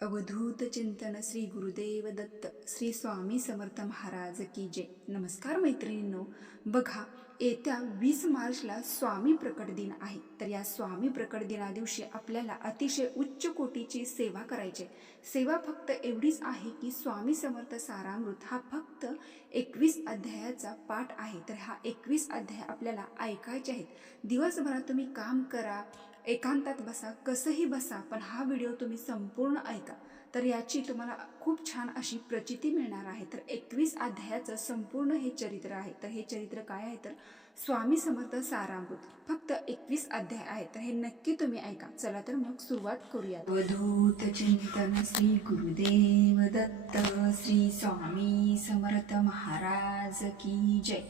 अवधूत चिंतन श्री गुरुदेव दत्त श्री स्वामी समर्थ महाराज की जय. नमस्कार मैत्रिणींनो, बघा येत्या 20 मार्चला स्वामी प्रकट दिन आहे. तर या स्वामी प्रकट दिना दिवशी आपल्याला अतिशय उच्च कोटीची सेवा करायची. सेवा फक्त एवढीच आहे की स्वामी समर्थ सारामृत हा फक्त 21 अध्यायाचा पाठ आहे. तर हा 21 अध्याय आपल्याला ऐकायचे आहेत. दिवसभरात तुम्ही काम करा, एकांतात बसा, कसंही बसा, पण हा व्हिडिओ तुम्ही संपूर्ण ऐका. तर याची तुम्हाला खूप छान अशी प्रचिती मिळणार आहे. तर 21 अध्यायाचं संपूर्ण हे चरित्र आहे. तर हे चरित्र काय आहे तर स्वामी समर्थ सारामृत, फक्त 21 अध्याय आहे. तर हे नक्की तुम्ही ऐका. चला तर मग सुरुवात करूया. अवधूत चिंतन श्री गुरुदेव दत्त श्री स्वामी समर्थ महाराज की जय.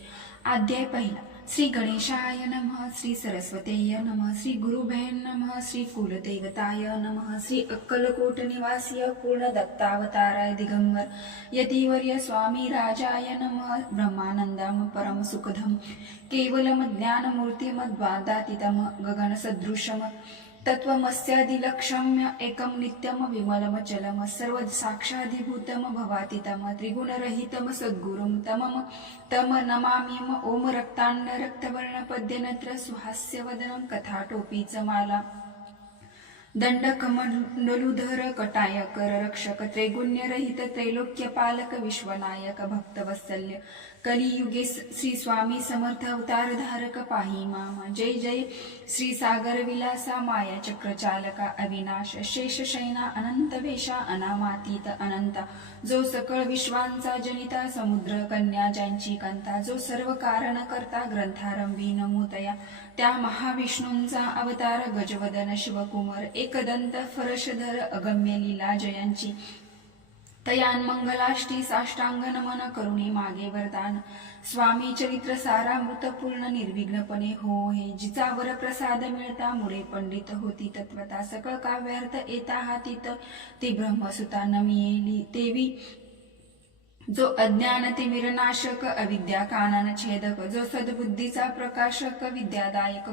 अध्याय पहिला. श्री गणेशाय नमः, श्री सरस्वतेय नमः, श्री गुरुभेन नमः, श्री कुलदेवताय नमः, श्री अक्कलकोट निवासीय पूर्ण दत्तावताराय दिगंबर यतिवर्य स्वामी राजाय नमः. ब्रह्मानंदम परम सुखदम केवलम ज्ञानमूर्तिमद्वादातीतम गगन सदृशम तत्वमस्यादिलक्षम्य एकम नित्यम विमलम चलम सर्व साक्षाधिभूतम भवातीतम त्रिगुणरहितम सद्गुरुम तमम तम नमाम्यम. ओम रक्तांड रक्तवर्ण पद्यनत्र सुहास्यवदनम कथाटोपीच माला दंडकमंडलुधर कटाय कर रक्षक त्रैगुण्यरहित त्रैलोक्यपालक विश्वनायक भक्तवत्सल्य कलियुगे श्री स्वामी समर्थ अवतार धारक पाही माम. जय जय श्री सागर विलासा माया चक्रचालका अविनाश शेष शैना अनंत वेशा अनामातीत अनंता जो सकळ विश्वांचा जनिता समुद्र कन्या ज्यांची कंता जो सर्व कारण करता ग्रंथारंभी नमूतया त्या महाविष्णूंचा अवतार गजवदन शिवकुमार एकदंत फरशधर अगम्य लीला जयांची तयान मंगलाष्टी साष्टांग नमन करुणी मागे वरदान. स्वामी चरित्र सारामृत पूर्ण निर्विघ्नपणे हो हे जिचा वर प्रसाद मिळता मुळे पंडित होती तत्वता सकळ काव्यार्थ येता हातीत ती ब्रह्मसुता नमियेली देवी जो अज्ञान तिमिरनाशक अविद्या कानन छेदक जो सद्बुद्धीचा प्रकाशक विद्यादायक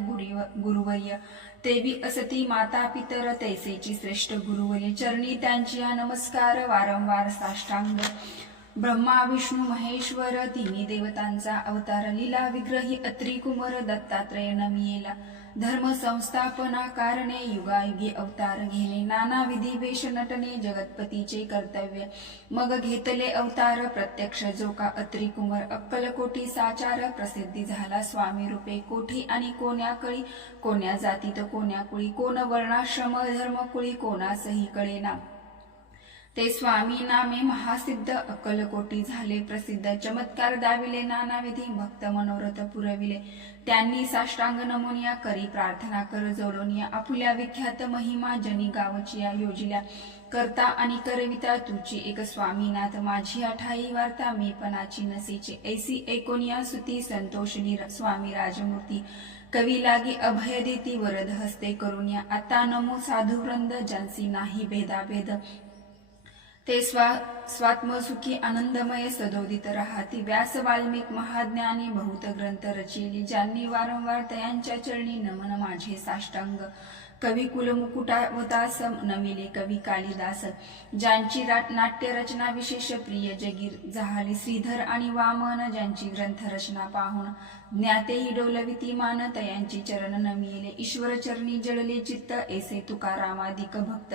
गुरुवर्य देवी असती माता पितर तैसेची श्रेष्ठ गुरुवर्य चरणी त्यांची नमस्कार वारंवार साष्टांग. ब्रह्मा विष्णू महेश्वर तिन्ही देवतांचा अवतार लीला विग्रही अत्री कुमार दत्तात्रय नमियेला धर्म संस्थापना कारणे युगायुगी अवतार घेणे नाना विधी वेश नटने जगतपतीचे कर्तव्य मग घेतले अवतार प्रत्यक्ष जो का अत्री कुमार अक्कलकोटी साचार प्रसिद्धी झाला स्वामी रूपे कोठी आणि कोण्या कळी कोण्या जातीत कोण्या कुळी कोण वर्णाश्रम धर्म कुळी कोणासही कळेना ते स्वामी नामे महासिद्ध अक्कलकोटी झाले प्रसिद्ध चमत्कार दाविले नानाविधी भक्त मनोरथ पुरविले त्यांनी साष्टांग नमोनिया करी प्रार्थना कर जोडोनिया आपुल्या विख्यात महिमा जनी गावचिया योजिल्या करता आणि करविता तुची एक स्वामीनाथ माझी अठाई वार्ता मी पणाची नसीची ऐसी एकोनिया सुती संतोषनी स्वामी राजमूर्ती कवी लागी अभय देती वरद हस्ते करुनिया आता नमो साधुवृंद ज्यांसी नाही भेदाभेद ते स्वात्मसुखी आनंदमय सदोदित राहती व्यास वाल्मिक महाज्ञानी बहुत ग्रंथ रचिली ज्यांनी वारंवार तयांच्या चरणी नमन माझे साष्टांग. कवी कुलमुकुटावतास नमिले कवी कालिदास ज्यांची नाट्य रचना विशेष प्रिय जगीर झाली श्रीधर आणि वामन ज्यांची ग्रंथ रचना पाहून ज्ञातेही डोलविती मान तयांची चरण नमिले ईश्वर चरणी जळले चित्त ऐसे तुकारामादिक भक्त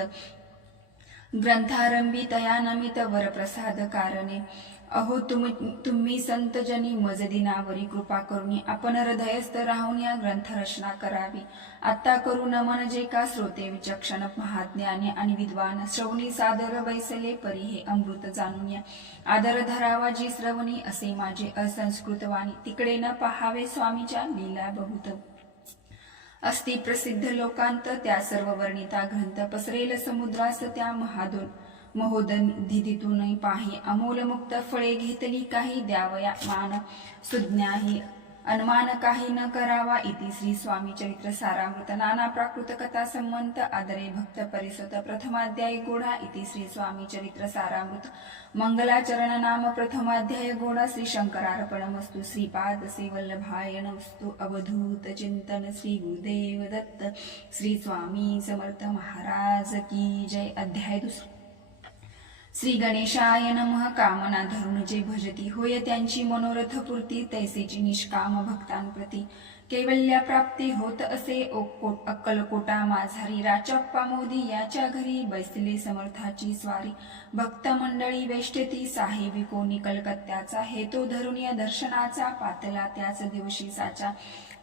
ग्रंथारंभी तया नमित वरप्रसाद कारणे. अहो तुम्ही संतजनी मज दिनावरी कृपा करुनी आपण हृदयस्थ राहून या ग्रंथरचना करावी. आत्ता करू नमन जे का श्रोते विचक्षण महाज्ञानी आणि विद्वान श्रवणी सादर बैसले परी हे अमृत जाणून या आदर धरावा जी श्रवणी असे माझे असंस्कृत वाणी तिकडे न पहावे स्वामीच्या लीला बहुत अस्ति प्रसिद्ध लोकांत त्या सर्व वर्णिता ग्रंथ पसरेल समुद्रास त्या महोदधीतून पाही अमोल मुक्त फळे घेतली काही द्यावया मान सुज्ञाही अनुमान काही न करावा. इति श्री स्वामी चरित्र सारामृत नाना प्राकृत कथा संमंत आदरे भक्त परिसत प्रथमाध्याय गोढा. इति श्री स्वामी चरित्र सारामृत मंगलाचरण नाम प्रथमाध्याय गोढा. श्री शंकरार्पणमस्तु श्रीपाद श्री वल्लभाय नमस्तु. अवधूत चिंतन श्री गुरुदेव दत्त श्री स्वामी समर्थ महाराज की जय. अध्याय दुसरा. श्री गणेशाय नमः. कामना धरून जे भजती होय त्यांची मनोरथ पूर्ती, तैसेची निष्काम भक्तांप्रती कैवल्य प्राप्ती होत असे. अक्कलकोटा माझारी राचप्पा मोदी याच्या घरी बैसले समर्थाची स्वारी. भक्त मंडळी वेष्टेती साहेबी कोणी कलकत्त्याचा, हेतू धरून या दर्शनाचा पातला त्याच दिवशी साचा.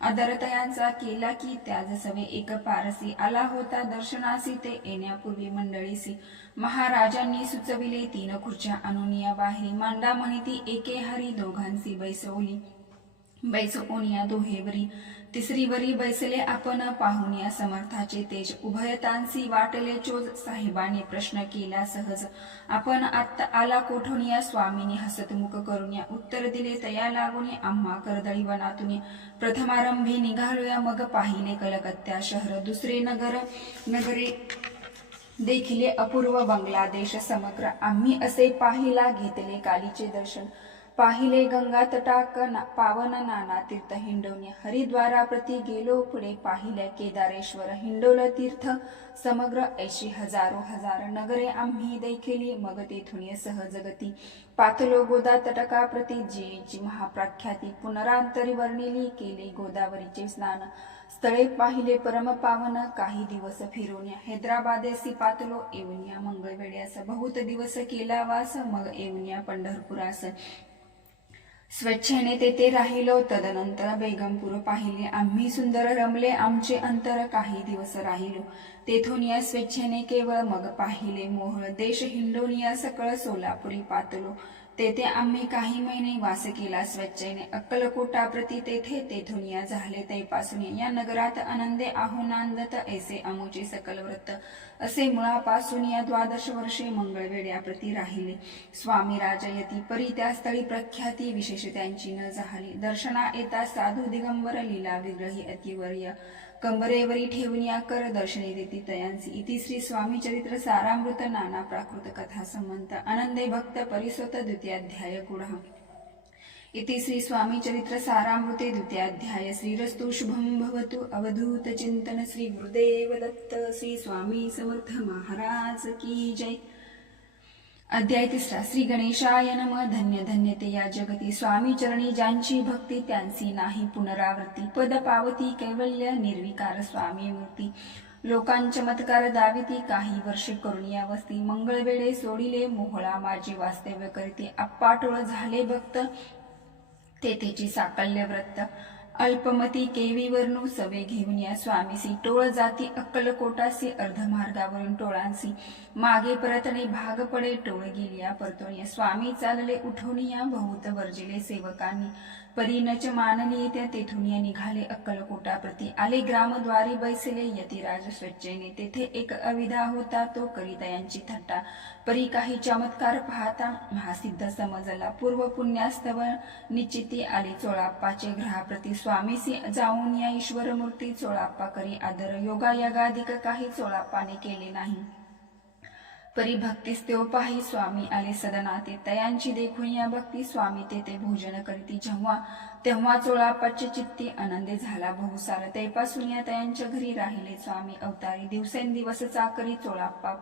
आदरतयांचा केला की त्याज सवे एक पारसी, आला होता दर्शनासी ते येण्यापूर्वी मंडळीसी. महाराजांनी सुचविले 3 खुर्च्या आणून या बाहेरी, मांडा म्हणती एके हरी दोघांसी बैसवली. बैसोनिया दोहेवरी तिसरीवरी बैसले आपण, पाहून या समर्थाचे तेज उभयतांसी वाटले चोज. साहेबाने प्रश्न केला सहज, आपण आत्ता आला कोठून या. स्वामींनी हसतमुख करून या उत्तर दिले, तया लागून आम्हा कर्दळी वनातून. प्रथमारंभी निघालोया मग पाहिले कलकत्ता शहर. दुसरे नगरे देखिले अपूर्व बांगलादेश समग्र. आम्ही असे पाहिला घेतले कालीचे दर्शन. पाहिले गंगा तटाक पावन नाना तीर्थ हिंडवणे. हरिद्वाराप्रती गेलो पुढे पाहिल्या केदारेश्वर. हिंडोल तीर्थ समग्र ऐशी हजारो हजार नगरे आम्ही देखिली मग तेथून सहजगती. पातलो गोदा तटकाप्रती जी महाप्रख्याती. पुनरांतरी वर्णिली केले गोदावरीचे स्नान. स्थळे पाहिले परम पावन काही दिवस फिरवण्या. हैदराबादेसी पातलो येऊनिया मंगळवेड्यास. बहुत दिवस केला वास मग येऊनिया पंढरपुरास. स्वेच्छेने तेथे राहिलो तदनंतर बेगमपूर पाहिले. आम्ही सुंदर रमले आमचे अंतर काही दिवस राहिलो. तेथून या स्वेच्छेने केवळ मग पाहिले मोहळ देश. हिंडून या सकळ सोलापुरी पातलो. तेथे आम्ही काही महिने वास केला स्वेच्छेने. अक्कलकोटाप्रती तेथून या झाले तैपासून. या नगरात आनंदे आहो नांदत ऐसे आमुचे सकल व्रत. असे मुळापासून या 12 वर्षे मंगळवेड्याप्रती राहिले. स्वामी राजयती परी त्या स्थळी प्रख्याती विशेष त्यांची न झाली. दर्शना येता साधू दिगंबर लीला विग्रही अतिवर्य. कंबरेवरी ठेवून या कर दर्शने देती तयांसी. इति श्री स्वामी चरित्र सारामृत नाना प्राकृत कथा संबंध. आनंदे भक्त परिसोत द्वितीयाध्याय गुढ. इति श्री स्वामी चरित्र सारामृते द्वितीयाध्याय. श्रीरस्तु शुभम भवतु. अवधूत चिंतन श्री गुरुदेव दत्त. श्री स्वामी समर्थ महाराज की जय. अध्याय 3. श्री गणेशाय नमः. धन्य धन्य ते या जगती स्वामी चरणी ज्यांची भक्ती, त्यांची नाही पुनरावृत्ती. पद पावती कैवल्य निर्विकार स्वामी मूर्ती. लोकांचमत्कार दाविती काही वर्षे करून या वस्ती. मंगळवेळे सोडिले मोहळा माझे वास्तव्य करते. अप्पाटोळ झाले भक्त तेथेची साकल्य व्रत. अल्पमती केवीवरनु सवे घेऊन या स्वामीसी. टोळ जाती अक्कलकोटासी. अर्धमार्गावरून टोळांसी मागे परतणे भाग पडे. टोळ गेलिया परतोनिया. स्वामी चालले उठवनिया. बहुत वर्जिले सेवकांनी. परीनच माननी त्या तेथून या निघाले अक्कलकोटाप्रती. आले ग्रामद्वारी बैसले यतिराज स्वेच्छेने. तेथे एक अविधा होता तो करितयांची थट्टा. परी काही चमत्कार पाहता महासिद्ध समजला. पूर्व पुण्यास्तव निश्चिती आले चोळाप्पाचे ग्रहाप्रती. स्वामीसी जाऊन या ईश्वर मूर्ती. चोळाप्पा करी आदर. योगायगाधिक काही चोळाप्पाने केले नाही. परी भक्तीस तेव पाही स्वामी आले सदनाते. तयांची देखून या भक्ती. स्वामी तेथे भोजन करीती तेव्हा चोळाप्पाचे चित्ती आनंदे झाला बहुसार. तैपासून या तयांच्या घरी राहिले स्वामी अवतारी. दिवसेंदिवस चाकरी चोळाप्पा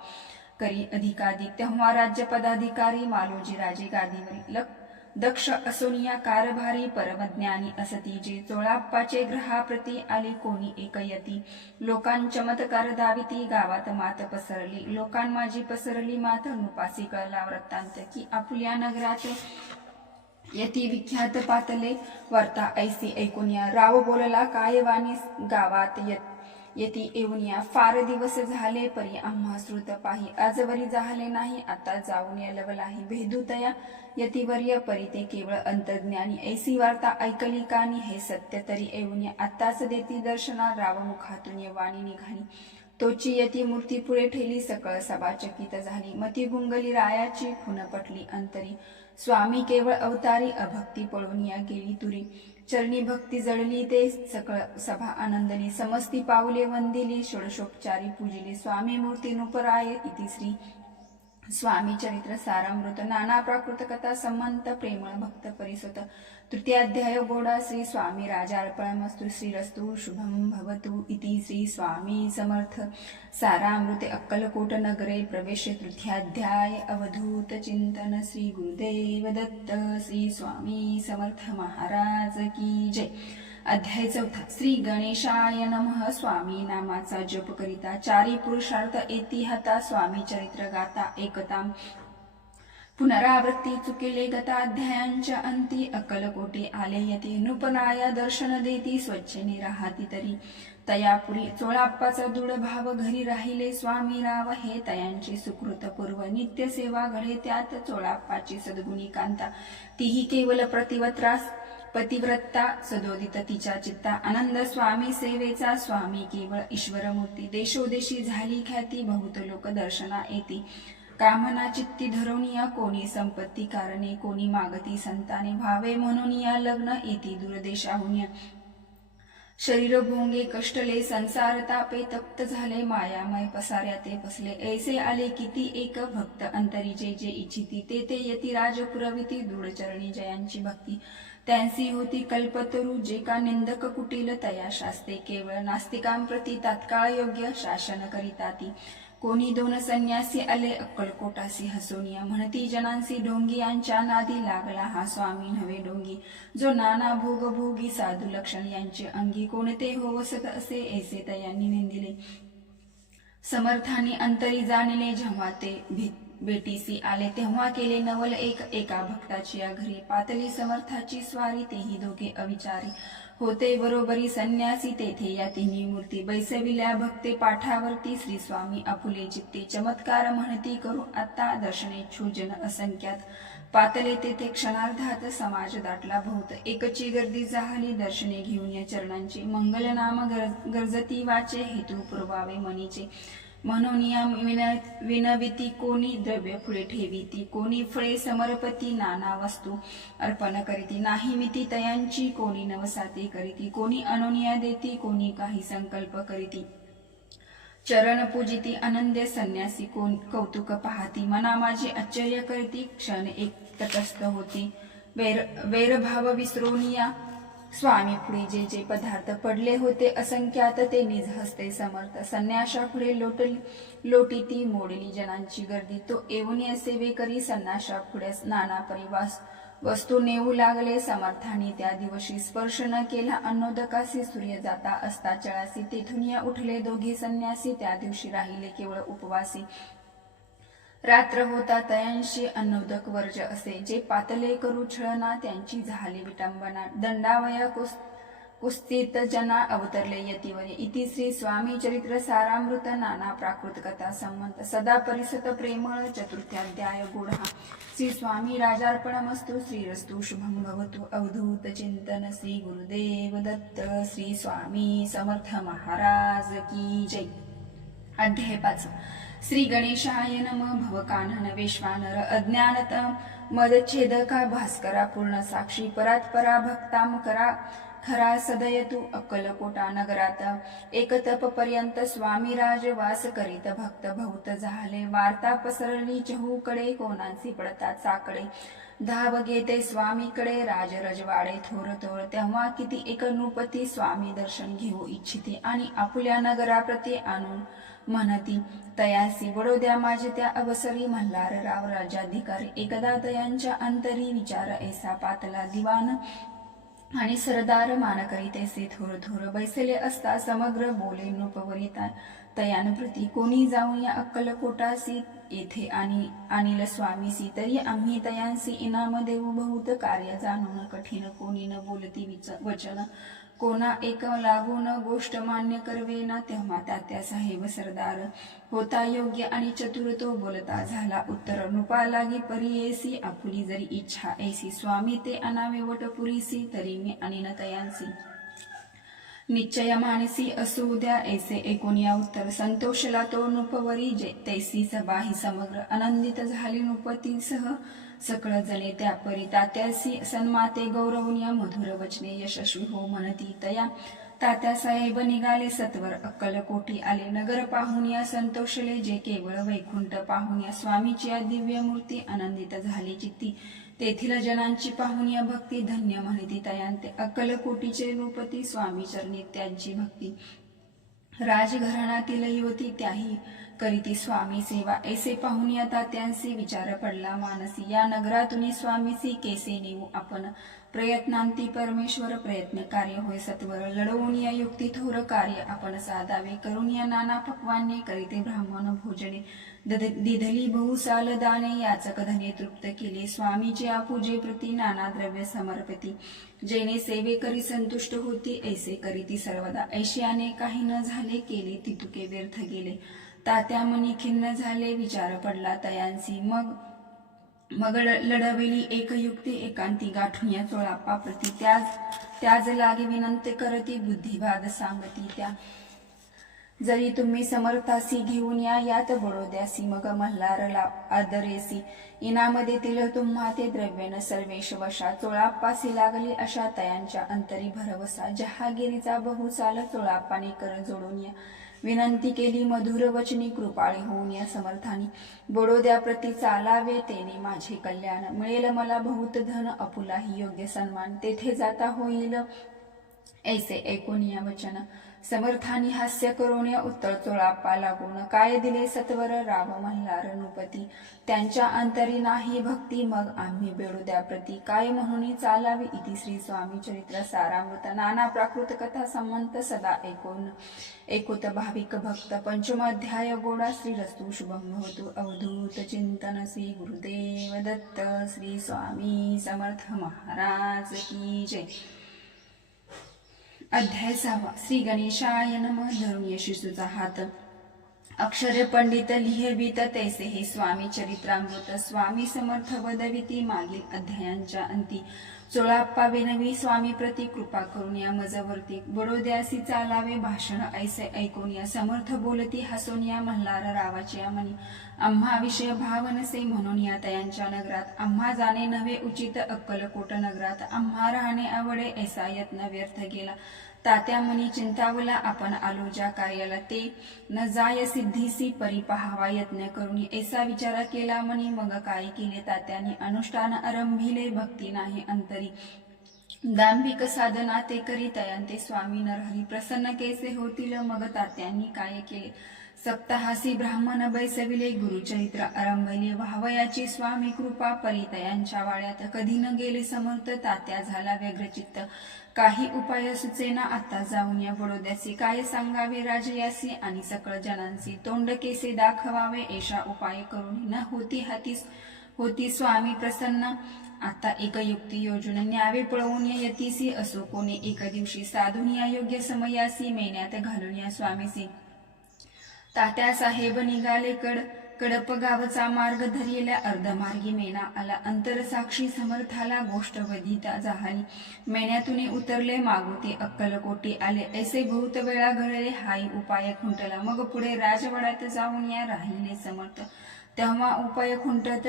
करी अधिकाधिक. तेव्हा राज्य पदाधिकारी मालोजी राजे गादीवरी. दक्ष असोनिया कारभारी परमज्ञानी असती. जे चोळाप्पाचे ग्रहाप्रती आले कोणी एक यती. लोकांचमत्कार दाविती गावात मात पसरली. लोकांमाजी पसरली मात. नुपासी कळला वृत्तांत की आपुल्या नगरात यती विख्यात पातले. वार्ता ऐसी ऐकून या राव बोलला काय वाणी गावात यती येऊन या. फार दिवस झाले परी आम्हा श्रुत पाही. आजवरी झाले नाही आता जाऊन या लवलाही. भेदूतया यतिवर्य परी ते केवळ अंतर्ज्ञानी. ऐसी वार्ता ऐकली कानी. हे सत्य तरी येऊन या. आत्ताच देती दर्शना. राव मुखातून या वाणी निघाली. तोची यती मूर्ती पुढे ठेली. सकळ सभा चकित झाली. मती गुंगली रायाची खुन पटली अंतरी. स्वामी केवळ अवतारी. अभक्ती पळून या गेली तुरी. चरणी भक्ती जडली ते सकळ सभा आनंदली. समस्ती पावले वंदिली. षोडशोपचारी पूजिली. स्वामी मूर्ती नुपराय. इति श्री स्वामी चरित्र सारामृत नाना प्राकृत कथा संमंत प्रेमळ भक्त परिसुत तृतीयाध्याय गोडा श्री स्वामी राजार्पणमस्तु श्रीरस्तु शुभम भवतु इति श्री स्वामी समर्थ सारामृते अक्कलकोट नगरे प्रवेश तृतीयाध्याय अवधूत चिंतन श्री गुरुदेव दत्त श्री स्वामी समर्थ महाराज की जय। अध्याय 4 श्री गणेशाय नमः। स्वामी नामाचा जप करिता चारी पुरुषार्थ येती हता स्वामी चरित्र गाता एकताम पुनरावृत्ती चुकिले गताध्यायांच्या अंती अक्कलकोटी आले यती नृपनाया दर्शन देती स्वच्छने राहती तरी तयापुरी चोळाप्पाचा दृढ भाव घरी राहिले स्वामी राव हे तयांची सुकृत पूर्व नित्य सेवा घडे त्यात चोळाप्पाची सद्गुणी कांता तीही केवल प्रतिवत्रास पतिव्रता सदोदित तिच्या चित्ता आनंद स्वामी सेवेचा स्वामी केवळ ईश्वरमूर्ती देशोदेशी झाली ख्याती बहुत लोक दर्शना येती कामना चित्ती धरवनिया कोणी संपत्ती कारणे कोणी मागती संताने व्हावे म्हणून या लग्न येती दूरदेशाहून शरीर भोंगे कष्टले संसार तापे तप्त झाले मायामय पसाऱ्या ते पसले ऐसे आले किती एक भक्त अंतरी जे जे इच्छिती ते यती राजपुरविती दूढचरणी जयांची भक्ती त्यांसी होती कल्पतरू जे का निंदक कुटील तया शास्ते केवळ नास्तिकांप्रती तात्काळ योग्य शासन करिताती कोणी दोन संन्यासी आले अक्कलकोटासी हसोनिया म्हणती जनांसी ढोंगी यांच्या नादी लागला हा स्वामी नव्हे डोंगी जो नाना भोग भोगी साधू लक्षण यांचे अंगी कोणते होवसत असे ऐसे तयांनी निंदिले समर्थानी अंतरी जाणले जेव्हा ते बेटीसी आले तेव्हा केले नवल एका भक्ताची या घरी पातली समर्थाची स्वारी तेही दोघे अविचारी होते बरोबरी संन्यासी तेथे या तिन्ही मूर्ती बैसविल्या भक्ते पाठावरती श्री स्वामी आपुले चित्ते चमत्कार म्हणती करू आता दर्शनेच्छू जन असंख्यात पातले तेथे क्षणार्धात समाज दाटला बहुत एकची गर्दी झाली दर्शने घेऊन या चरणांची मंगल नाम गरजती वाचे हेतू पुरवावे मनीचे म्हणून या विनविती कोणी द्रव्य फुले ठेवीती कोणी फळे समर्पती नाना वस्तू अर्पण करीती नाही मिती तयांची कोणी नवसाती करीती कोणी अनुनिया देती कोणी काही संकल्प करीती चरण पूजिती आनंदे संन्यासी कोण कौतुक पाहती मना माझे आश्चर्य करीती क्षण एक तटस्थ होती वैरभाव विसरोनिया स्वामी पुढे जे जे पदार्थ पडले होते असंख्यात ते निज हस्ते समर्थ संन्याशा पुढे लोटीती मोडली जनांची गर्दी तो येऊन सेवे करी संन्याशा पुढे नाना परिवास वस्तू नेऊ लागले समर्थानी त्या दिवशी स्पर्श न केला अन्नोदकासी सूर्य जाता असता चळासी तेथून या उठले दोघे संन्यासी त्या दिवशी राहिले केवळ उपवासी रात्र होता तयांशी अन्नोदक वर्ज असे जे पातले करू छळना त्यांची झाली विटंबना दंडावया कुस्तीत जना अवतरले यतीवरे इति श्री स्वामी चरित्र सारामृत नाना प्राकृत कथा संमंत सदा परिसत प्रेमळ चतुर्थ्याध्याय गोढा श्री स्वामी राजार्पणमस्तु श्रीरस्तु शुभम भवतु अवधूत चिंतन श्री गुरुदेव दत्त श्री स्वामी समर्थ महाराज की जय। अध्याय 5 श्री गणेशाय नमः। भवकानन वेश्वानर अज्ञानत मदच्छेदका भास्करा पूर्ण साक्षी परात्परा भक्ताम करा खरा सदयतु अक्कलकोटा नगरात एक तप पर्यंत स्वामी राज वास करीत भक्त बहुत झाले वार्ता पसरली चहूकडे कोणाची पडता चाकडे धाव घेते स्वामीकडे राज रजवाडे थोर थोर तेव्हा किती एक नृपती स्वामी दर्शन घेऊ इच्छिते आणि आपुल्या नगराप्रती आणून म्हणती तयासी बडोद्या माझे त्या अवसरी मल्हार राव राजाधिकारी एकदा तयांच्या अंतरी विचार ऐसा पातला दिवान आणि सरदार मान करीत ऐसे थोर थोर बैसले असता समग्र बोले नृपवरी तयांप्रती कोणी जाऊन या अक्कलकोटासी येथे आणील स्वामीसी तरी आम्ही तयांसी इनाम देऊ बहुत कार्य जाणून कठीण कोणी न बोलती वचन कोणा एक लागून गोष्ट मान्य करवेना तेव्हा तात्या साहेब सरदार होता योग्य आणि चतुर तो बोलता झाला उत्तर नृपा लागी परियेसी आपुली जरी इच्छा ऐसी स्वामी ते अनावे वटपुरीसी तरी मी आणीन तयांसी निश्चय मानसी असू द्या ऐसे ऐकून या उत्तर संतोषला तो नृपवरी जे तैसी सबाही समग्र आनंदित झाली नृपतीसह सकळ जणे त्या परी तात्यासी सन्माते गौरवून या मधुर वचने यशस्वी हो म्हणती तया तात्यासाहेब निघाले सत्वर अक्कलकोटी आले. नगर पाहुनिया संतोषले जे केवळ वैकुंठ पाहुनिया. स्वामीची या दिव्य मूर्ती आनंदित झाली चित्ती. तेथील जनांची पाहुनिया भक्ती धन्य म्हणती तयांते. अक्कलकोटीचे नृपती स्वामी चरणी त्यांची भक्ती. राजघराण्यातील युवती त्याही करीती स्वामी सेवा. ऐसे पाहुनिया तात्यांसी विचार पडला मानसी. या नगरातून स्वामीसी केसे नेऊ आपण. प्रयत्नांती परमेश्वर प्रयत्न कार्य होय सत्वर. लढवून या युक्ती थोर कार्य आपण साधावे. करून या नाना पक्वाने करीते ब्राह्मण भोजने. दिधली बहुसाल दाने याचक धने तृप्त केले. स्वामीचे आपूजे प्रती नाना द्रव्य समर्पती. जेने सेवे करी संतुष्ट होती ऐसे करीती सर्वदा. ऐशियाने काही न झाले केले तितुके व्यर्थ गेले. तात्या मनी खिन्न झाले विचार पडला तयांसी. मग लढवेली एक युक्ती एकांती गाठून या चोळाप्पा प्रती. त्याज लागे विनंती करती बुद्धिवाद सांगती त्या. जरी तुम्ही समर्थासी घेऊन या यात बडोद्यासी. मग मल्हारला आदरेसी इनाम देतील तुम्हा ते द्रव्यन सर्वेश वशा. चोळाप्पासी लागली अशा तयांच्या अंतरी भरवसा. जहागिरीचा बहुचाल चोळाप्पाने कर जोडून या. विनंती केली मधुर वचनी कृपाळे होऊन या समर्थानी. बडोद्या प्रती चालावे तेने माझे कल्याण. मिळेल मला बहुत धन अपुलाही योग्य सन्मान. तेथे जाता होईल ऐसे ऐकून या वचन. समर्थानी हास्य करून या उत्तर चोळाप्पा लागून. काय दिले सत्वर राव मल्हार नृपती. त्यांच्या अंतरी नाही भक्ती मग आम्ही बेडोद्या प्रती. काय म्हणून चालावे इति श्री स्वामी चरित्र सारामृत. नाना प्राकृत कथा संमंत सदा ऐकोत भाविक भक्त. पंचम अध्याय गोडा. श्रीरस्तु शुभम भवतु. अवधूत चिंतन श्री गुरुदेव दत्त. श्री स्वामी समर्थ महाराज की जय. अध्याय 6. श्री गणेशाय नमः. धरून यशस्सूचा हात. अक्षर पंडित लिहवीत तैसे हे स्वामी चरित्रामृत. स्वामी समर्थ वदविती मागील अध्यायांच्या अंती. चोळाप्पा विनवी स्वामी प्रती कृपा करून या मजवरती. बडोद्यासी चालावे भाषण ऐसे ऐकून या. समर्थ बोलती हसून या मल्हार रावाच्या मनी. आम्हा विषय भाव नसे म्हणून या तयांच्या नगरात. आम्हा जाणे नव्हे उचित अक्कलकोट नगरात. आम्हा राहणे आवडे ऐसा यत्न व्यर्थ गेला. तात्या मनी चिंतावला आपण आलो ज्या कार्याला. ते न जाय सिद्धीसी परी पहावा यत्न करून. ऐसा विचार केला मनी मग काय केले तात्यानी. अनुष्ठान आरंभिले भक्ती नाही अंतरी. दांभिक साधना ते करी तयांते स्वामी नरहरी. प्रसन्न कैसे होतील मग तात्यांनी काय केले. सप्ताहासी ब्राह्मण बैसविले गुरुचरित्र आरंभले. व्हावयाची स्वामी कृपा परितयांच्या वाड्यात. कधी न गेले समर्थ तात्या झाला व्यग्रचित्त. काही उपाय सुचेना आता जाऊन या बडोद्यासी. काय सांगावे राजयासी आणि सकळ जनांसी. तोंड केसे दाखवावे ऐशा उपाय करून. न होती स्वामी प्रसन्न. आता एक युक्ती योजून न्यावे पळवून यतीसी. असो कोणी एक दिवशी साधून या योग्य समयासी. मेण्यात घालून या स्वामीसी. तात्या साहेब निघाले कडप गावचा मार्ग धरलेल्या अर्धमार्गी मेना आला. अंतरसाक्षी समर्थाला गोष्ट वधिता झाली. मेण्यातून उतरले मागोते अक्कलकोटी आले. ऐसे बहुत वेळा घडले हाही उपाय खुंटला. मग पुढे राजवाड्यात जाऊन या राहिले समर्थ. तेव्हा उपाय खुंटत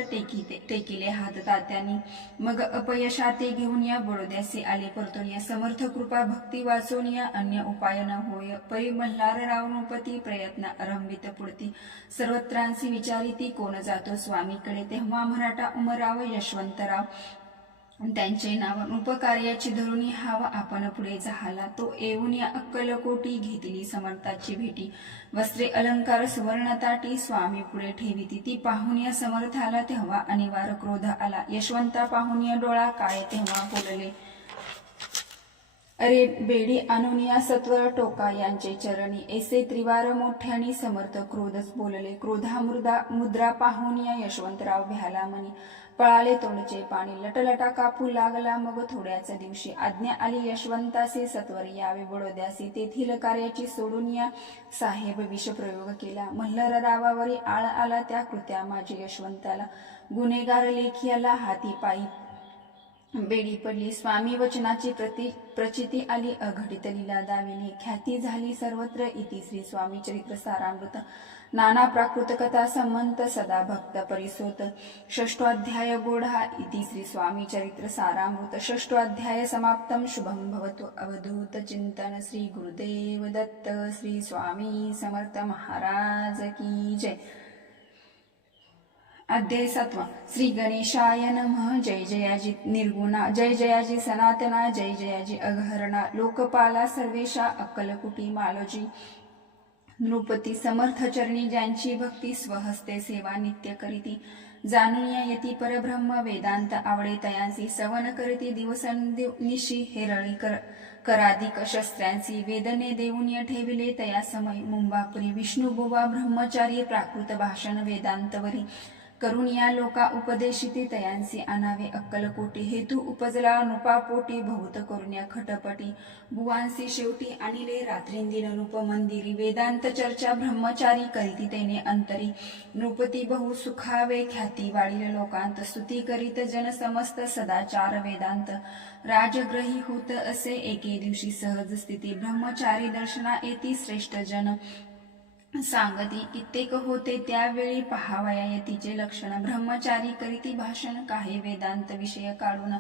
टेकिले हात तात्यांनी. मग अपयशाते घेऊन या बडोद्यासी आले परतून या. समर्थ कृपा भक्ती वाचून या. अन्य उपाय न होय परी मल्हार राव नृपती. प्रयत्न आरंभित पुढती. सर्वत्रांसी विचारिती कोण जातो स्वामीकडे. तेव्हा मराठा उमराव यशवंतराव त्यांचे नाव. नृपकार्याची धरुणी हाव आपण पुढे झाला. तो येऊन या अक्कलकोटी घेतली समर्थाची भेटी. वस्त्रे अलंकार सुवर्ण ताटी स्वामी पुढे ठेविती. ती पाहून या समर्थाला तेव्हा अनिवार्य क्रोध आला. यशवंता पाहून या डोळा काळे तेव्हा बोलले. अरे बेडी आणून या सत्वर टोका यांचे चरणी. ऐसे त्रिवार मोठ्याने समर्थ क्रोधच बोलले. क्रोधा मुद्रा पाहून या यशवंतराव भ्याला मनी. पळाले तोंडचे पाणी. लटलटा कापू लागला. मग थोड्याच दिवशी आज्ञा आली यशवंतासी. सत्वर यावे बडोद्यासी. तेथील कार्याची सोडून या साहेब विषप्रयोग केला. मल्हार रावावरी आळ आला त्या कृत्या माझे यशवंताला. गुन्हेगार लेखियाला हाती पायी बेडी पडली स्वामी वचनाची प्रचिती आली अघटित लीला दाविली ख्याती झाली सर्वत्र इति श्री स्वामी चरित्र सारामृत नाना प्राकृत कथा संमंत सदा भक्त परिसोत षष्ठोऽध्याय गोढा इति श्री स्वामी चरित्र सारामृत षष्ठोऽध्याय समाप्तम शुभम भवतु अवधूत चिंतन श्री गुरुदेव दत्त श्री स्वामी समर्थ महाराज की जय। अध्याय 7 श्री गणेशाय नमः। जय जयाजी निर्गुणा जय जयाजी सनातना जय जयाजी अघहरणा लोकपाला सर्वेशा अक्कलकुटी मालोजी नृपती समर्थ चरणी ज्यांची भक्ती स्वहस्ते सेवा नित्य करीती जाणून यती परब्रह्म वेदांत आवडे तयांसी सवन करीती दिवसनिशी हेरळी कराधिक शस्त्रांसी वेदने देऊन ठेविले तया समय मुंबापुरी विष्णुबुवा ब्रह्मचारी प्राकृत भाषण वेदांतवरी करून या लोका उपदेशिते तयांसी आनावे अक्कलकोटी हेतू उपजला नृपापोटी बहुत करुण्या खटपटी बुवांसी शेवटी आणिले रात्रिंदिन नृप मंदिरी वेदांत चर्चा ब्रह्मचारी करीती तेने अंतरी नृपती बहु सुखावे ख्याती वाढील लोकांत स्तुती करीत जन समस्त सदाचार वेदांत राजग्रही होत असे एके दिवशी सहज स्थिती ब्रह्मचारी दर्शना येती श्रेष्ठ जन सांगती कित्येक होते त्यावेळी पहावया यतीचे लक्षण ब्रह्मचारी करीती भाषण काही वेदांत विषय काढून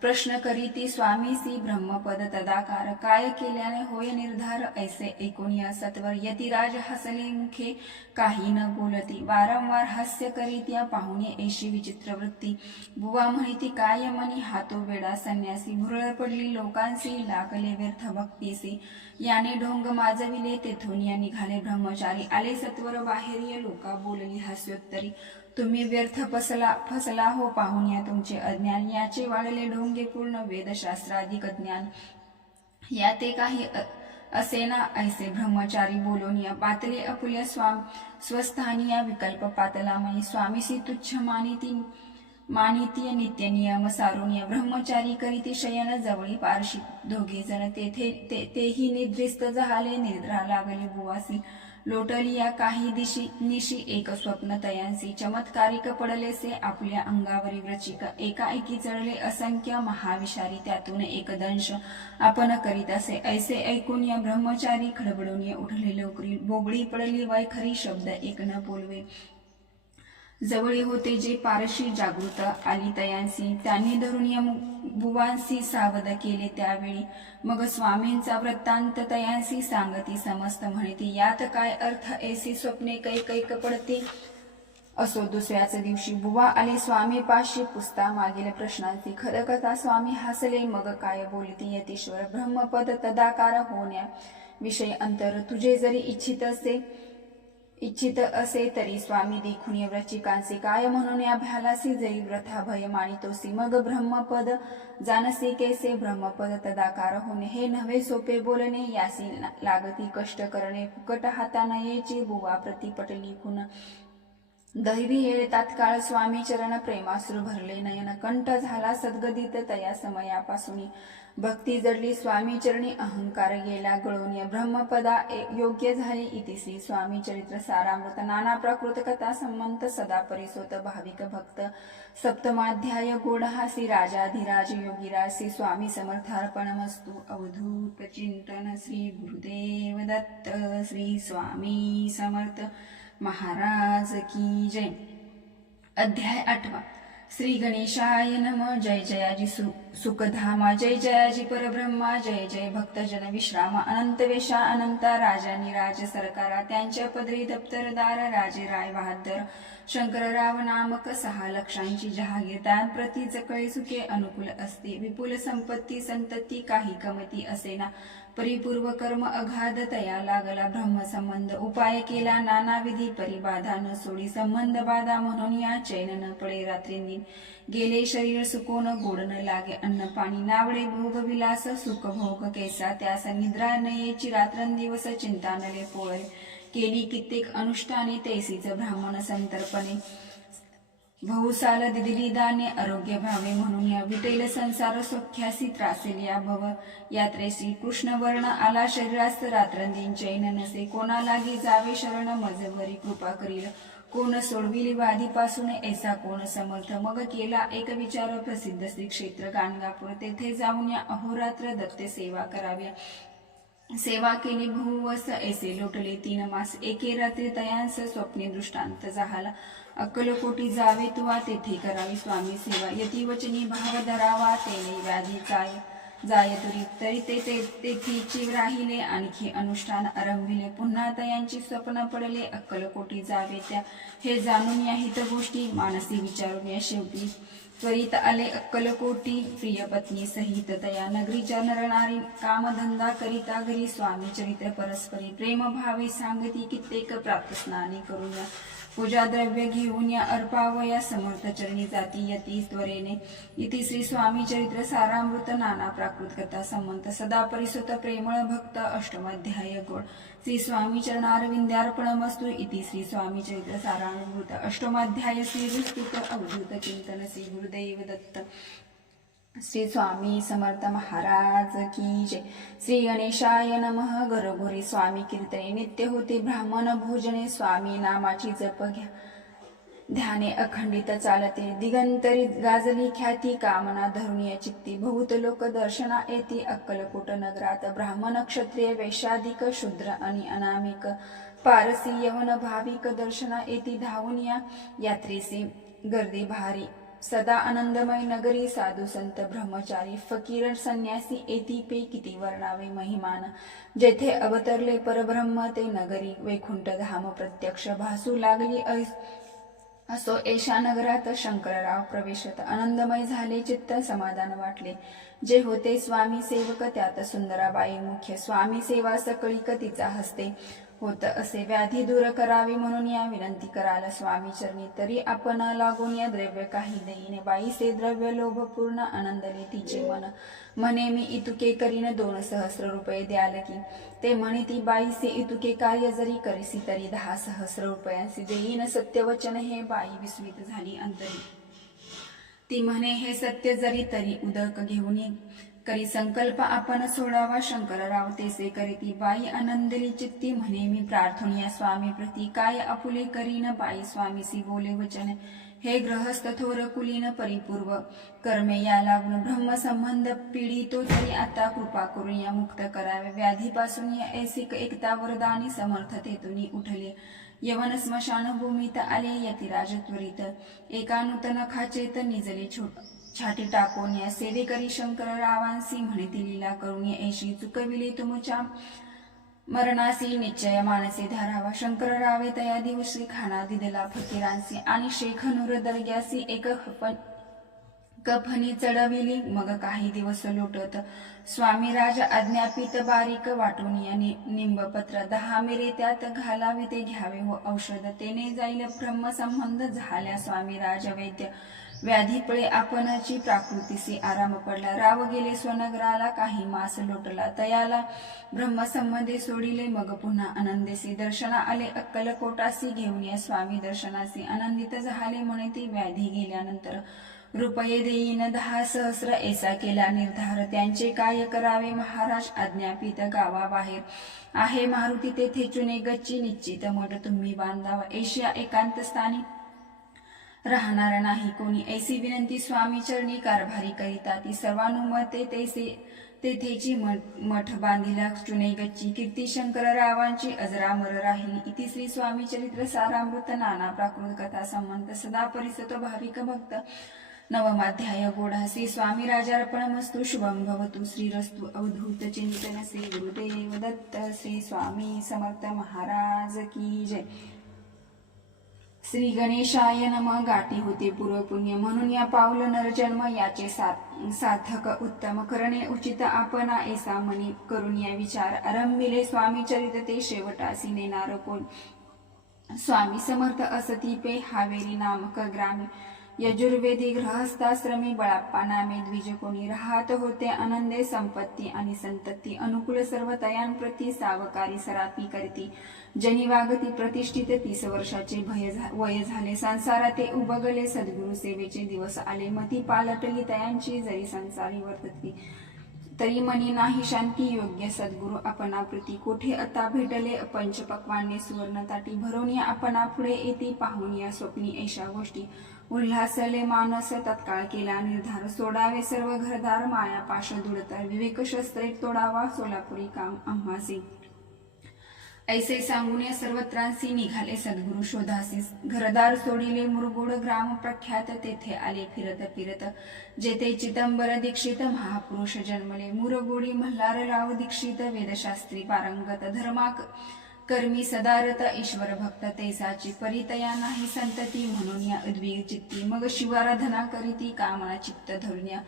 प्रश्न करीती स्वामीसी ब्रह्मपद तदाकार काय केल्याने होय निर्धार ऐसे ऐकून या सत्वर यतिराज हसले मुखे काही न बोलती वारंवार हास्य करीत्या पाहुणे ऐशी विचित्र वृत्ती बुवा म्हणती काय मनी हातो वेडा संन्यासी भुरळ पडली लोकांसी लागले व्यर्थ भक्तीसी याने ढोंग माजविले तेथून या निघाले ब्रह्मचारी आले सत्वर बाहेर लोका बोलली हास्योत्तरी तुम्ही व्यर्थ फसला हो पाहून या तुमचे अज्ञान याचे वाढले ढोंगे पूर्ण वेदशास्त्राधिक ज्ञान या ते काही असेना ऐसे ब्रह्मचारी बोलून या पातले अपुल्या स्वस्थानी या विकल्प पातलामणी स्वामीसी तुच्छ मानिती नित्य नियम सारून या ब्रह्मचारी करीती शयन जवळी पारशी दोघे जण तेही निद्रिस्त झाले निद्रा लागली बुवासी लोटली या काही निशी एक स्वप्न तयांसी चमत्कारिक पडलेसे आपल्या अंगावरी वृचिक एकाएकी चढले असंख्य महाविषारी त्यातून एक दंश आपण करीत असे ऐसे ऐकून या ब्रह्मचारी खडबडून या उठले लवकरी बोबडी पडली वय खरी शब्द एक न बोलवे जवळी होते जे पारशी जागृत आली तयांसी त्यांनी धरून या बुवांसी सावध केले त्यावेळी मग स्वामींचा वृत्तांत तयांसी सांगती समस्त म्हणती यात काय अर्थ ऐसी स्वप्ने कैक पडते असो दुसऱ्याच दिवशी बुवा आले स्वामी पाशी पुसता मागील प्रश्नांची खरकथा स्वामी हसले मग काय बोलती यतीश्वर ब्रह्मपद तदाकार होण्या विषय अंतर तुझे जरी इच्छित असे तरी स्वामी देखून व्रचिकांचे काय म्हणून या भ्यालासी जरी व्रथा भय मानितोसी मग ब्रह्मपद जानसी कैसे ब्रह्मपद तदाकार होणे हे नव्हे सोपे बोलणे यासी लागती कष्ट करणे फुकट हातानयेची बुवा प्रतिपटली खुन धैर्य येळे तात्काळ स्वामी चरण प्रेमाश्रू भरले नयन कंठ झाला सद्गदित तया समयापासून भक्ती जडली स्वामी चरणी अहंकार गेला गळून ब्रह्मपदा योग्य झाली इति श्री स्वामी चरित्र सारामृत नाना प्राकृत कथा संमंत सदा परिसोत भाविक भक्त सप्तमाध्याय गोढा श्री राजाधिराज योगीराज श्री स्वामी समर्थार्पणमस्तु अवधूत चिंतन श्री गुरुदेव दत्त श्री स्वामी समर्थ महाराज की जय। अध्याय 8 श्री गणेशाय नमः। जय जयाजी सुखधामा जय जयाजी परब्रह्मा जय जय भक्तजन विश्रामा अनंत वेशा अनंता राजानी राज सरकारा त्यांच्या पदरी दप्तरदार राजे राय बहादर शंकरराव नामक 6 लक्षांची जहागीर त्यात प्रति जकळी सुखे अनुकूल असते विपुल संपत्ती संतती काही कमती असेना परिपूर्व कर्म अगाध तया लागला ब्रह्मसंबंध उपाय केला नानाविधी परिबाधा न सोडी संबंध बाधा म्हणून या चैन न पडे रात्रींदिन गेले शरीर सुकोन गोड न लागे अन्न पाणी नावडे भोग विलास सुख भोग कैसा त्यास निद्रा नयेची रात्रंदिवस चिंता नले पोळे केली कित्येक अनुष्ठाने तैसीच ब्राह्मण संतर्पणे बहुसाल दिदिली दाने आरोग्य भावे म्हणून या विटेल संसार सौख्यासी त्रासेल या भव यात्रेसी कृष्ण वर्ण आला शरीरास रात्रंदिन चैन नसे कोणा लागी जावे शरण मजवरी कृपा करील कोण सोडविली वादीपासून ऐसा कोण समर्थ. मग केला एक विचार प्रसिद्ध श्री क्षेत्र गाणगापूर. तेथे जाऊन या अहोरात्र दत्त सेवा कराव्या. सेवा केली बहुवस ऐसे लोटले 3 मास. एके रात्री तयांस स्वप्ने दृष्टांत झाला. अक्कलकोटी जावे तुवा तेथे करावी स्वामी सेवा. यतिवचनी भाव धरावा तेने व्याधी जाय तरी तेथीची राहिले. आणखी अनुष्ठान आरंभिले. पुन्हा तयांची स्वप्न पडले अक्कलकोटी जावे त्या. हे जाणून या हित गोष्टी मानसी विचारून या शेवटी त्वरित आले अक्कलकोटी. प्रिय पत्नी सहित तया नगरीच्या नरनारी कामधंदा करिता घरी. स्वामी चरित्र परस्परी प्रेम भावे सांगती. कित्येक प्राप्त स्नाने करून या. पूजा द्रव्य घेऊन या अर्पावया. समर्थ चरणी जाती यती त्वरेने. इति श्री स्वामी चरित्र सारामृत नाना प्राकृत कथा संमंत. सदा परिसुत प्रेमळ भक्त. अष्टमाध्याय गोड. श्री स्वामी चरणारविंद्यार्पणमस्तु. इति श्री स्वामी चरित्र सारामृत अष्टमाध्याय. श्री विस्तृत अवधूत चिंतन. श्री गुरुदेव दत्त. श्री स्वामी समर्थ महाराज की जय. श्री गणेशाय नमः. घरोघरी स्वामी कीर्तने नित्य होते. ब्राह्मण भोजने स्वामी नामाची जप घ्या. ध्याने अखंडित चालते. दिगंतरी गाजली ख्याती. कामना धरून या चित्ती. बहुत लोक दर्शना येती. अक्कलकोट नगरात ब्राह्मण क्षत्रिय वैश्याधिक शूद्र आणि अनामिक पारसी यवन भाविक दर्शना येती. धावून या यात्रेसी गर्दी भारी. सदा आनंदमय नगरी. साधू संत ब्रह्मचारी फकीर संन्यासी येती. पे किती वर्णावे महिमान. जेथे अवतरले परब्रह्म ते नगरी. वैकुंठ धाम प्रत्यक्ष भासू लागली. असो एशा नगरात शंकरराव प्रवेशत. आनंदमय झाले चित्त. समाधान वाटले. जे होते स्वामी सेवक त्यात सुंदराबाई मुख्य. स्वामी सेवा सकळीक तिचा हस्ते होत असे. व्याधी दूर करावी म्हणून या विनंती कराल स्वामी चरणी. तरी आपण लागून या द्रव्य काही देईन. बाईसे द्रव्य लोभ पूर्ण. आनंदले तिचे मन. म्हणे मी इतुके करीन 2 सहस्र रुपये द्याल की. ते म्हणे ती बाईसे इतुके कार्य जरी करीसी तरी 10 सहस्र रुपयांसी देईन. सत्यवचन हे. बाई विस्मित झाली अंतरी. ती म्हणे हे सत्य जरी तरी उदक घेऊन ये. करी संकल्प आपण सोडावा. शंकरराव तेसे करीती. बाई आनंदली चित्ती. म्हणे मी प्रार्थून या स्वामी प्रती. काय आपुले करीन. बाई स्वामीसी बोले वचन. हे ग्रहस्थ थोर कुलीन. परिपूर्व कर्मे या लागून. ब्रह्मसंबंध पीडितो तरी आता कृपा करून या मुक्त करावे. व्याधीपासून या ऐसिक एकता वरदानी. समर्थतेतून उठले यवन स्मशान भूमीत आले. यतिराज त्वरित एका नूतन खाचेत निजले छाटी टाकून या. सेवेकरी शंकररावांसी म्हणे ती लीला करून या. ऐशी चुकविले तुमच्या मरणासी. निश्चय मानसी धारावा. शंकररावे तया दिवशी खाना दिदला फकीरांसी. आणि शेख नूर दर्ग्यासी एक कफनी चढविली. मग काही दिवस लोटत स्वामीराज आज्ञापित बारीक वाटून या निंबपत्र 10 मिरे त्यात घालावे. ते घ्यावे व औषध तेने जाईल ब्रह्मसंबंध. झाल्या स्वामीराज वैद्य. व्याधीपळे आपणाची प्राकृतीसी आराम पडला. राव गेले स्वनगराला. काही मास लोटला तयाला. ब्रह्मसंबंधे सोडिले. मग पुन्हा आनंदेसी दर्शना आले. अक्कलकोटासी घेऊन या स्वामी दर्शनासी. आनंदित झाले म्हणे ती. व्याधी गेल्यानंतर रुपये देईन 10 सहस्र. ऐसा केला निर्धार. त्यांचे काय करावे महाराज. आज्ञापित गावाबाहेर आहे मारुती. तेथे चुने गच्ची निश्चित मठ तुम्ही बांधावा. एशिया एकांत स्थानी राहणार नाही कोणी. ऐसी विनंती स्वामी चरणी. कारभारी करिता ती सर्वानुमते. तेथेची मठ बांधिला चुने गच्ची. कीर्ती शंकररावांची अजरामर राहिली. इति श्री स्वामी चरित्र सारामृत नाना प्राकृत कथा संमंत. सदा परिसतो भाविक भक्त. नवमाध्याय गोढा. श्री स्वामी राजार्पणमस्तु. शुभं भवतु. श्रीरस्तु. अवधूत चिंतन. श्री गुरुदेव दत्त. श्री स्वामी समर्थ महाराज की जय. श्री गणेशाय नमः. गाठी होते पूर्व पुण्य म्हणून या पावल नरजन्म. याचे सार्थक उत्तम करणे उचित. आपणा ऐसा मनी करून या विचार. आरंभिले स्वामी चरित ते शेवटासी नेणार कोण. स्वामी समर्थ असती पे हावेरी नामक ग्रामी. यजुर्वेदी गृहस्थाश्रमी बळाप्पा नामे द्विज कोणी. राहत होते आनंदे संपत्ती आणि संतती. अनुकूल सर्व तयांप्रती सावकारी सरापी करती. जनी वागती प्रतिष्ठित 30 वर्षाचे वय झाले. संसारात ते उबगले. सद्गुरु सेवेचे दिवस आले. मती पालटली तयांची. जरी संसारी वर्तती तरी मनी नाही शांती योग्य सद्गुरु आपणाप्रती कोठे आता भेटले पंचपक्वान्ने सुवर्ण ताटी भरून या आपणा पुढे येते पाहून या स्वप्नी ऐशा गोष्टी उल्हासले मानस तत्काळ केला निर्धार सोडावे सर्व घरदार माया पाश दुडतर विवेक शस्त्रे तोडावा सोलापुरी काम आम्हासी ऐसे सांगून या सर्वत्रांसी निघाले सद्गुरु शोधासी घरदार सोडिले मुरगुड ग्राम प्रख्यात तेथे आले फिरत फिरत जेथे चिदंबर दीक्षित महापुरुष जन्मले मुरगुडी मल्हारराव दीक्षित वेदशास्त्री पारंगत धर्माक कर्मी सदारत ईश्वर भक्त तेसाची परितया नाही संतती म्हणून या उद्विग चित्ती मग शिवाराधना करीती कामना चित्त धरून या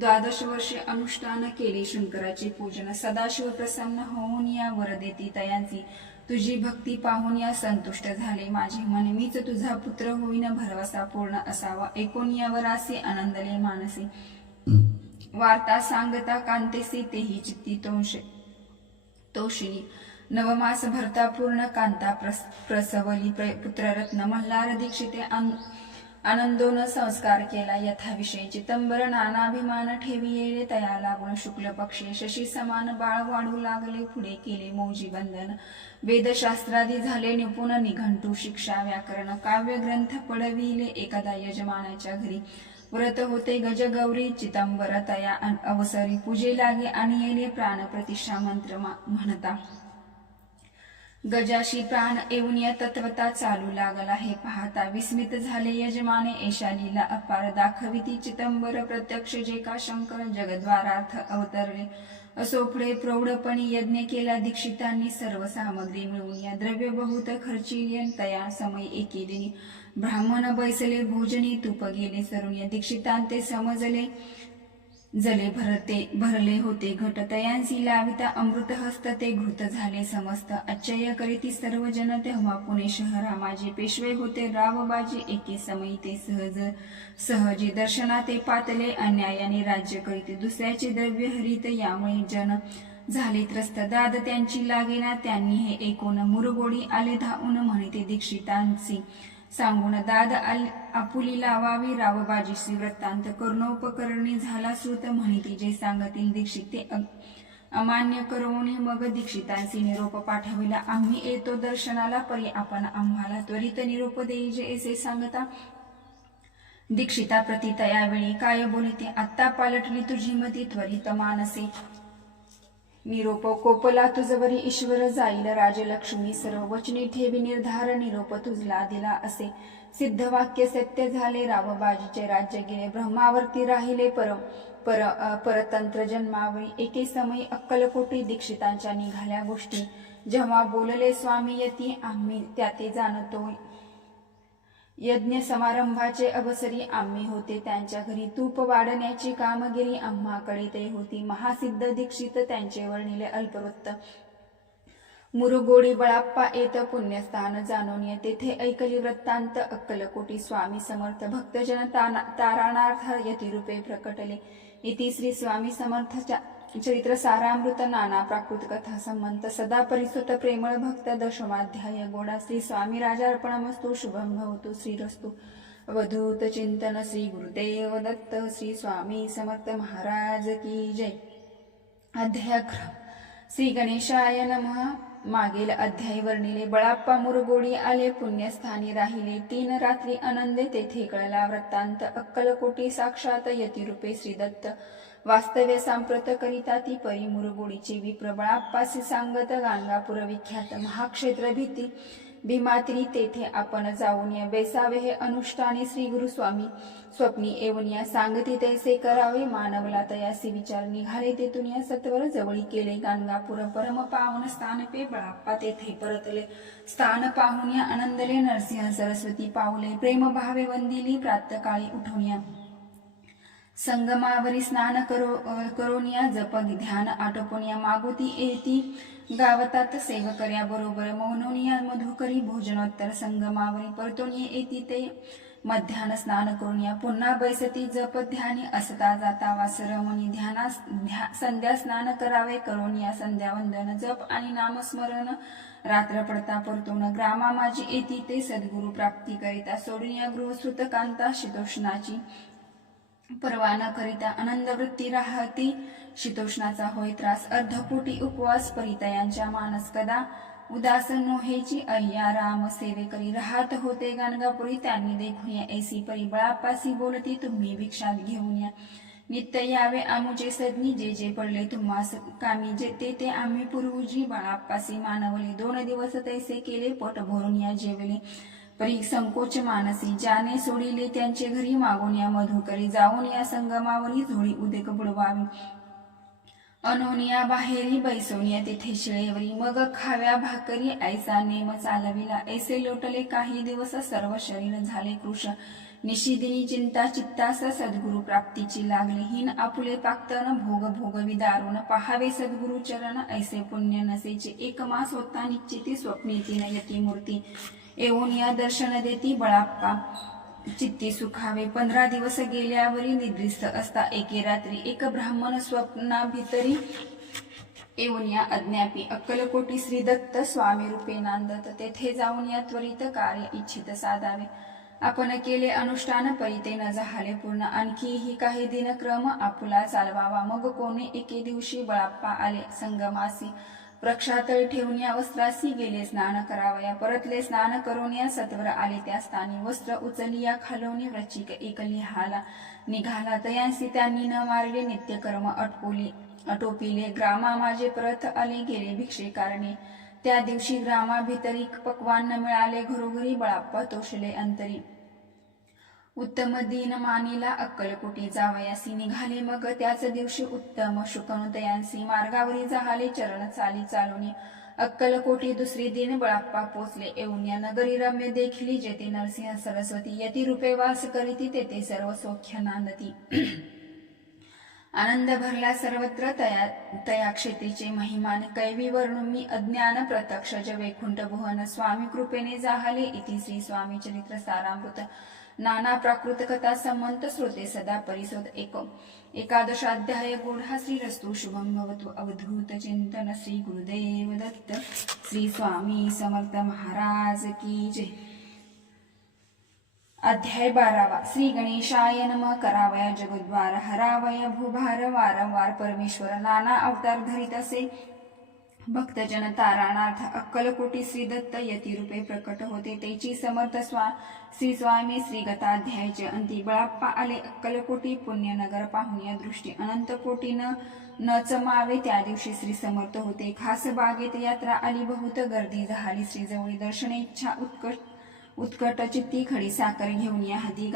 12 वर्षे अनुष्ठान केले शंकराचे पूजन सदाशिव प्रसन्न होऊन या वर देती तयांची तुझी भक्ती पाहून या संतुष्ट झाले माझे मन मीच तुझा पुत्र होईन भरवसा पूर्ण असावा एकूण या वरासी आनंदले मानसी वार्ता सांगता कांतेसी तेही चित्ती तोषिली नवमास भरता पूर्ण कांता प्रसवली पुत्ररत्न मल्हार दीक्षिते आनंदोन संस्कार केला यथाविषयी चितंबर नानाभिमान ठेवी येले तया लागून शुक्ल पक्षी शशी समान बाळ वाढू लागले पुढे केले मौजी बंधन वेदशास्त्रादी झाले निपुण निघंटू शिक्षा व्याकरण काव्य ग्रंथ पडविले एकदा यजमानाच्या घरी व्रत होते गजगौरी चितंबर तया अवसरी पूजे लागे आणि येले प्राण प्रतिष्ठा मंत्र म्हणता गजाशी प्राण येऊन या तत्वता चालू लागला हे पाहता विस्मित झाले यजमाने ऐशा लीला अपार दाखविती चितंबर प्रत्यक्ष जे का शंकर जगद्वारार्थ अवतरले असो पुढे प्रौढपणी यज्ञ केला दीक्षितांनी सर्व सामग्री मिळवून या द्रव्य बहुत खर्चिली तया समय एके दिनी ब्राह्मण बैसले भोजनी तूप गेले सरून या दीक्षितांते समजले जले भरले होते घट तयांसी लाविता अमृत हस्त ते घृत झाले समस्त आश्चर्य करीती सर्व जन तेव्हा पुणे शहरा माझे पेशवे होते रावबाजी एके समयी ते सहजी दर्शना ते पातले अन्यायाने राज्य करीते दुसऱ्याचे द्रव्य हरित यामुळे जन झाले त्रस्त दाद त्यांची लागेना त्यांनी हे एकूण मुरगोडी आले धावून म्हणते दीक्षितांसी सांगून दाद आपुली लावावी रावबाजीशी वृत्तांत कर्णोपकरणी झाला श्रुत म्हणिती जे सांगतील दीक्षित ते अमान्य करोनी मग दीक्षितांशी निरोप पाठविला आम्ही येतो दर्शनाला परी आपण आम्हाला त्वरित निरोप देई जे असे सांगता दीक्षिता प्रती तयावेळी काय बोलते आत्ता पालटली तुझी मती त्वरित मानसे निरोप कोपला तुझवरी ईश्वर जाईल राजलक्ष्मी सर्व वचनी ठेवी निर्धार निरोप तुझला दिला असे सिद्ध वाक्य सत्य झाले रावबाजीचे राज्य गेले ब्रह्मावरती राहिले परतंत्र जन्मावळी एके समयी अक्कलकोटी दीक्षितांच्या निघाल्या गोष्टी जेव्हा बोलले स्वामी यती आम्ही त्याते जाणतो यज्ञ समारंभाचे अवसरी आम्ही होते त्यांच्या घरी तूप वाढण्याची कामगिरी आम्हाकडे ते होती महासिद्ध दीक्षित त्यांचे वर्णिले अल्पवृत्त मुरुगोडी बळाप्पा येत पुण्यस्थान जाणून तेथे ऐकली वृत्तांत अक्कलकोटी स्वामी समर्थ भक्तजन तारणार्थ यतिरूपे प्रकटले इति श्री स्वामी समर्थच्या चरित्र सारामृत नाना प्राकृत कथा संबंध सदा परिसुत प्रेमळ भक्त दशमाध्याय गोडा श्री स्वामी राजार्पणमस्तु शुभम भवतु श्रीरस्तु अवधूत चिंतन श्री गुरुदेव दत्त श्री स्वामी समर्थ महाराज की जय. अध्याय श्री गणेशाय नमः. मागील अध्याय वर्णिले बळाप्पा मुरगोडी आले पुण्यस्थानी राहिले 3 रात्री आनंदे तेथे कळला वृत्तांत अक्कलकोटी साक्षात यतिरूपे श्रीदत्त वास्तव्य सांप्रत करिता ती परी मुरगोडीची विप्र बळाप्पासी सांगत गाणगापूर विख्यात महाक्षेत्र भीती भीमात्री तेथे आपण जाऊन या बेसावे हे अनुष्ठाने श्री गुरुस्वामी स्वप्नी येऊन या सांगती तैसे करावे मानवला तयासी विचार निघाले तेथून या सत्वर जवळी केले गाणगापूर परम पावन स्थान पे बळाप्पा तेथे परतले स्थान पाहून या आनंदले नरसिंह सरस्वती पावले प्रेम भावे वंदिली प्रातकाळी उठून या संगमावरी स्नान करोनिया जप ध्यान आटोपनिया मागोती येती गावतात सेवकर्या बरोबर मौनोनिया मधुकरी भोजनोत्तर संगमावरी परतोनिया येती ते मध्यान स्नान करूनिया पुन्हा बैसती जप ध्यानी असता जाता वासरमणी ध्याना संध्या स्नान करावे करोनिया संध्या वंदन जप आणि नामस्मरण रात्र पडता परतून ग्रामा माझी येती ते सद्गुरु प्राप्ती करिता सोडूनिया गृहसृत कांता शीतोष्णाची परवाना करिता आनंद वृत्ती राहती शीतोष्णाचा होय त्रास अर्धपोटी उपवास परितयांच्या मानस कदा उदास नोहेची अय्या राम सेवे करी राहत होते गाणगापुरी त्यांनी देखून या ऐसी परी बळापासी बोलती तुम्ही भिक्षा घेऊन या नित्य यावे आमुचे सदनी जे जे पडले तुम्हास कामी जे ते आम्ही पूर्वजी बळापासी मानवले 2 दिवस तैसे केले पोट भरून या जेवले परी संकोच मानसी ज्याने सोडिले त्यांचे घरी मागून या मधुकरी जाऊन या संगमावरी झोळी उदेक बुडवावी अनोनिया बाहेरी बैसोनिया तेथे शिळेवरी मग खाव्या भाकरी ऐसा नेम चालविला ऐसे लोटले काही दिवस सर्व शरीर झाले कृश निशिदिनी चिंता चित्तास सद्गुरु प्राप्तीची लागली हिन आपुले पाक्तन भोग भोगवी दारुण पहावे सद्गुरु चरण ऐसे पुण्य नसेचे एक मास होता निश्चिती स्वप्नीती नयती मूर्ती येऊन या दर्शन देती बळाप्पा चित्ती सुखावे 15 दिवस गेल्यावरी निद्रिस्त असता एके रात्री एक ब्राह्मण स्वप्ना भितरी येऊन या अज्ञापी अक्कलकोटी श्री दत्त स्वामी रूपे नांदत तेथे जाऊन या त्वरित कार्य इच्छित साधावे आपण केले अनुष्ठान परिते न झाले पूर्ण आणखीही काही दिनक्रम आपुला चालवावा मग कोणी एके दिवशी बळाप्पा आले संगमासी प्रक्षातळी ठेवून या वस्त्रासी गेले स्नान करावया परतले स्नान करून या सत्वर आले त्या स्थानी वस्त्र उचली या खालोनी वृश्चिक एक लिहाला निघाला तयांसी त्यांनी न मारले नित्यकर्म अटोपिले ग्रामा माझे परत आले गेले भिक्षे कारणे त्या दिवशी ग्रामाभितरी पक्वान न मिळाले घरोघरी बळाप्पा तोषले अंतरी उत्तम दीन मानिला अक्कलकोटी जावयासी निघाले मग त्याच दिवशी उत्तम शुकनुतयांसी मार्गावरी जहाले चरण चाली चालूनी अक्कलकोटी दुसरी दिन बळाप्पा पोचले येऊन या नगरी रम्य देखिली जेथे नरसिंह सरस्वती यती रूपे वास करीती तेथे सर्व सौख्य नांदती आनंद भरला सर्वत्र तया क्षेत्रीचे महिमान कैवी वर्णू मी अज्ञान प्रत्यक्ष ज वैकुंठ भुवन स्वामी कृपेने जाहले इति श्री स्वामी चरित्र सारामृत नाना प्राकृत कथा संमंत श्रोते सदा परिसोद एकादशाध्याय गूढा श्रीरस्तु शुभम भवतु अवधूत चिंतन श्री गुरुदेव दत्त श्री स्वामी समर्थ महाराज की जय। अध्याय 12 श्री गणेशाय नमः करावया जगद्वार हरावया भूभार वारंवार परमेश्वर नाना अवतार धरित असे भक्तजन तारणार्थ अक्कलकोटी श्री दत्त यती रूपे प्रकट होते त्याची समर्थ श्री स्वामी श्री गताध्यायाचे अंती बळाप्पा आले अक्कलकोटी पुण्यनगर पाहून या दृष्टी अनंत कोटीनं न चमावे त्या दिवशी श्री समर्थ होते खास बागेत यात्रा आली बहुत गर्दी झाली श्री जवळी दर्शन इच्छा उत्कट चित्ती खडी साखर घेऊन या हदी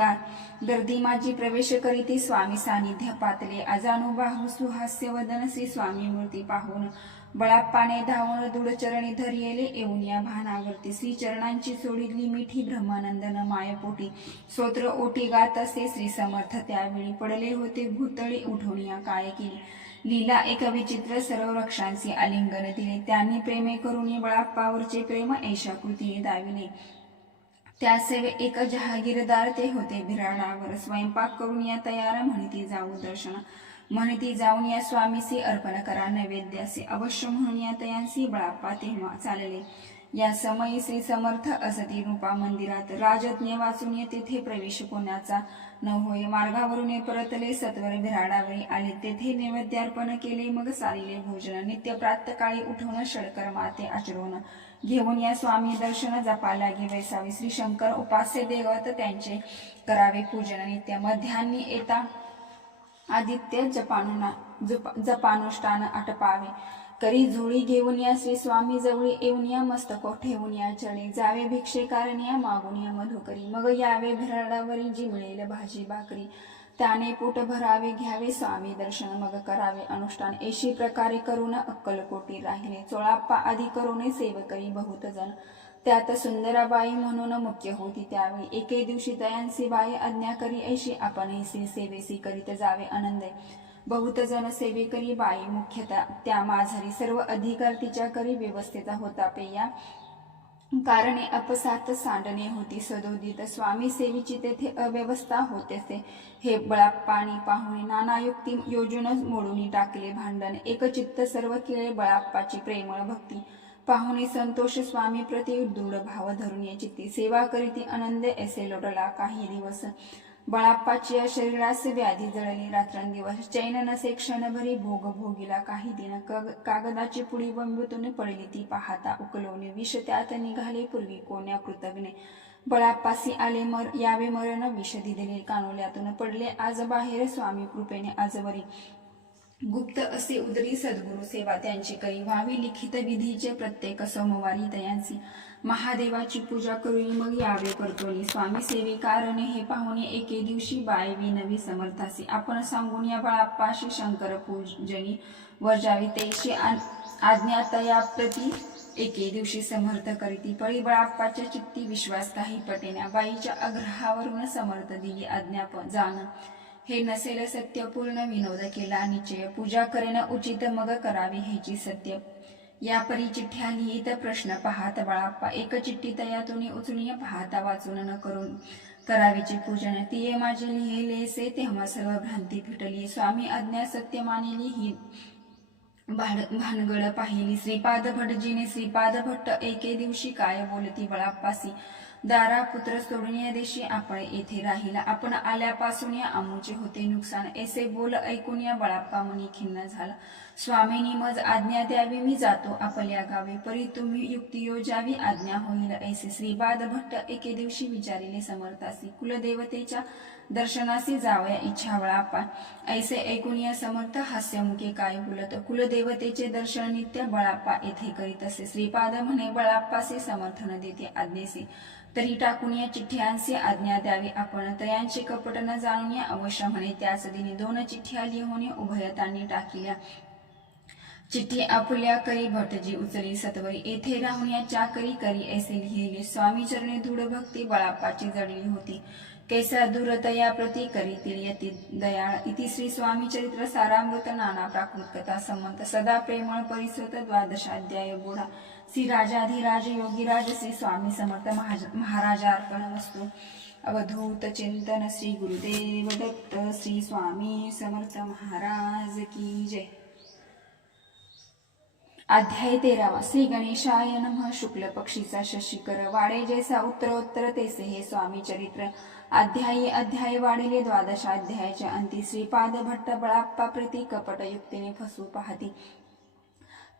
गर्दी माझी प्रवेश करीती स्वामी सानिध्य पातले अजानुबाहू सुहास्य वदन श्री स्वामी मूर्ती पाहून बळाप्पाने धावून दुडचरणी धरियेले येऊन या भानावरती श्री चरणांची सोडिली मिठी ब्रह्मानंदन मायपोटी स्तोत्र ओटी गात असे श्री समर्थ त्यावेळी पडले होते भूतळी उठून या काय केली लीला एक विचित्र सर्व वृक्षांशी आलिंगन दिले त्यांनी प्रेमे करून बळाप्पावरचे प्रेम ऐशा कृतीने दाविले त्या सेवे एक जहागीरदार ते होते बिराडावर स्वयंपाक करून या तयार म्हणती जाऊ दर्शन म्हणती जाऊन या स्वामीसी अर्पण करा नैवेद्यासी अवश्य म्हणून या तयांसी बळाप्पा तेव्हा चालले या समयी श्री समर्थ असती रूपा मंदिरात राजज्ञ वाचून तेथे प्रवेश कोणाचा न होय मार्गावरून परतले सत्वर बिराडावरी आले तेथे नैवेद्यार्पण केले मग सारिले भोजन नित्य प्रातकाळी उठवून षडकर माते आचरून घेऊन या स्वामी दर्शन जपा लागे वैसावे श्री शंकर उपास्य देवत त्यांचे करावे पूजन नित्य मध्यान्नी येता आदित्य जपानुष्ठान आटपावे करी झोळी घेऊन या श्री स्वामी जवळी येऊन या मस्तक ठेवून या चढे जावे भिक्षे कारण या मागून या मधुकरी मग यावे भिराडावरी जी मिळेल भाजी भाकरी त्याने पोट भरावे घ्यावे स्वामी दर्शन मग करावे अनुष्ठान एशी प्रकारे करून अक्कलकोटी राहिले चोळाप्पा आदी करून सेवकरी बहुत जण त्यात सुंदराबाई म्हणून मुख्य होती त्यावेळी एके दिवशी तयांसी बाई आज्ञा करी ऐशी आपणही श्री सेवेसी करीत जावे आनंदे बहुत जण सेवेकरी बाई मुख्यतः त्या माझरी सर्व अधिकार तिच्या करी व्यवस्थेचा होता पेया कारणे अपसात सांडणे होती सदोदित स्वामी सेवेची तेथे अव्यवस्था होते हे बळाप्पानी पाहुणे नाना युक्ती योजूनच मोडून टाकले भांडण एकचित्त सर्व केळे बळाप्पाची प्रेमळ भक्ती पाहुणे संतोष स्वामी प्रति दृढ भाव धरून या चित्ती सेवा करीती आनंद ऐसे लोटला काही दिवस बळाप्पाची शरीरास व्याधी जळली रात्रंदिवस चैन नसे क्षणभरी भोग भोगिला काही दिन कागदाची पुडी बंबूतून पडली ती पाहता उकलवणे विष त्यात निघाले पूर्वी कोण्या कृतज्ञे बळाप्पासी आले यावे मरण विष दिले कानोल्यातून पडले आज बाहेर स्वामी कृपेने आजवरी गुप्त असे उदरी सद्गुरु सेवा त्यांची करी व्हावी लिखित विधीचे प्रत्येक सोमवारी तयांची महादेवाची पूजा करून मग यावे करतोनी स्वामी सेवे कारण हे पाहुणे एके दिवशी बाय विनवी समर्थासी आपण सांगून या बळाप्पाशी शंकर पूजनी वर्जावी तेशी आज्ञा तया प्रती एके दिवशी समर्थ करीती पळी बळाप्पाच्या चित्ती विश्वास काही पटेना बाईच्या आग्रहावरून समर्थ दिली आज्ञा जाण हे नसेल सत्य पूर्ण विनोद केला निश्चय पूजा करेन उचित मग करावी हेची सत्य या परी चिठ्ठ्या लिहित प्रश्न पाहत बळाप्पा एक चिठ्ठी तयातून उचलून पाहता वाचून न करून करावीचे पूजन ती माझे लिहिलेसे तेव्हा सर्व भ्रांती फिटली स्वामी आज्ञा सत्य मानिली ही भानगड पाहिली श्रीपाद भटजीने श्रीपाद भट्ट एके दिवशी काय बोलती बळाप्पासी दारा पुत्र सोडून या देशी आपण येथे राहिला आपण आल्यापासून या आमूचे होते नुकसान ऐसे बोल ऐकून या बळाप्पा मनी खिन्न झाला स्वामींनी मज आज्ञा द्यावी मी जातो आपल्या गावी परी तुम्ही युक्ती योजावी आज्ञा होईल ऐसे श्रीपाद भट्ट एके दिवशी विचारिले समर्थासी कुलदेवतेच्या दर्शनासी जावया इच्छा बळाप्पा ऐसे ऐकून या समर्थ हास्यमुखे काय बोलत कुलदेवतेचे दर्शन नित्य बळाप्पा येथे करीत असे श्रीपाद म्हणे बळाप्पासे समर्थन देते आज्ञेसे तरी टाकून या चिठ्ठ्यांचे आज्ञा द्यावी आपण तयांचे कपट न जाणून या अवश्य म्हणे त्याच दिनी 2 चिठ्ठ्या लिहून उभयतांनी टाकिल्या चिठ्ठी आपुल्या करी भटजी उचली सत्वरी येथे राहून या चाकरी करी ऐसे लिहिले स्वामी चरणी धूढ भक्ती बळाप्पाची जडली होती कैसा दूरतया प्रती करीतील यती दयाळ इति श्री स्वामी चरित्र सारामृत नाना प्राकृत कथा संमत सदा प्रेमळ परिसृत 12 अध्याय बुढा श्री राजाधिराज योगीराज श्री स्वामी समर्थ महाराजार्पणमस्तु अवधूत चिंतन श्री गुरुदेव दत्त श्री स्वामी समर्थ महाराज की जय। अध्याय 13 श्री गणेशाय नमः शुक्ल पक्षीचा शशिकर वाडे जैसा उत्तरोत्तर तेसे हे स्वामी चरित्र अध्याय वाढिले 12 अध्यायाच्या अंती श्रीपाद भट्ट बळाप्पा प्रति कपट युक्तीने फसू पाहती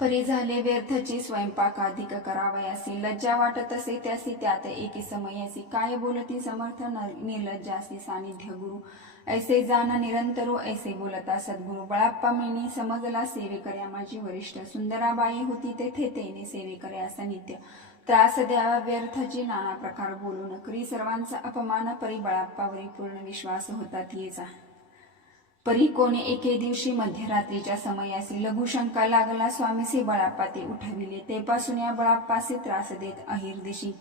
परी झाले व्यर्थची स्वयंपाकाधिक करावयासी लज्जा वाटत असे त्यासी त्यात एकी समयासी काय बोलती समर्थ निर्लज्जासी सानिध्य गुरु ऐसे जाण निरंतरो ऐसे बोलता सद्गुरु बळाप्पा मिळणी समजला सेवेकर्या माझी वरिष्ठ सुंदराबाई होती तेथे तेने सेवेकर्यास नित्य त्रास द्यावा व्यर्थची नाना प्रकार बोलून करी सर्वांचा अपमान परी बळाप्पावरी पूर्ण विश्वास होता तिचा परी कोणी एके दिवशी मध्यरात्रीच्या समयासी लघुशंका लागला स्वामीसी बळाप्पा ते उठविले तेपासून या बळाप्पासे त्रास देत अहिर्दिशी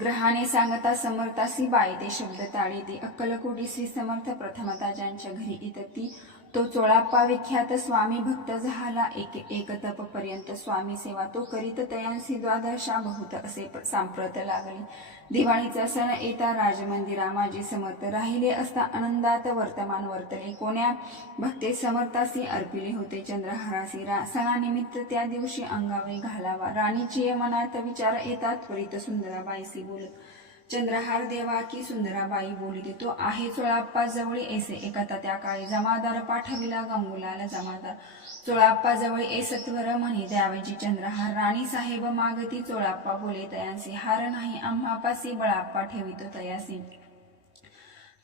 ग्रहाने सांगता समर्थासी बाई ते शब्द ताळी दे अक्कलकोटी श्री समर्थ प्रथमता ज्यांच्या घरी इतती तो चोळाप्पा विख्यात स्वामी भक्त झाला एक तप पर्यंत स्वामी सेवा तो करीत तयांसी 12 बहुत असे सांप्रत लागले दिवाळीचा सण येता राजमंदिरा माझे समर्थ राहिले असता आनंदात वर्तमान वर्तले कोण्या भक्ते समर्थासी अर्पिले होते चंद्रहारासी सणानिमित्त त्या दिवशी अंगावे घालावा राणीची मनात विचार येतात त्वरित सुंदराबाईसी बोलत चंद्रहार देवा की सुंदराबाई बोलिते तो आहे चोळाप्पा जवळी ऐसे एकता त्या काळी जमादार पाठविला गंगुलाल जमादार चोळाप्पा जवळी ए सत्वर म्हणे द्यावेची चंद्रहार राणी साहेब मागती चोळाप्पा बोले तयासी हार नाही आम्हापासी बळाप्पा ठेवितो तयासी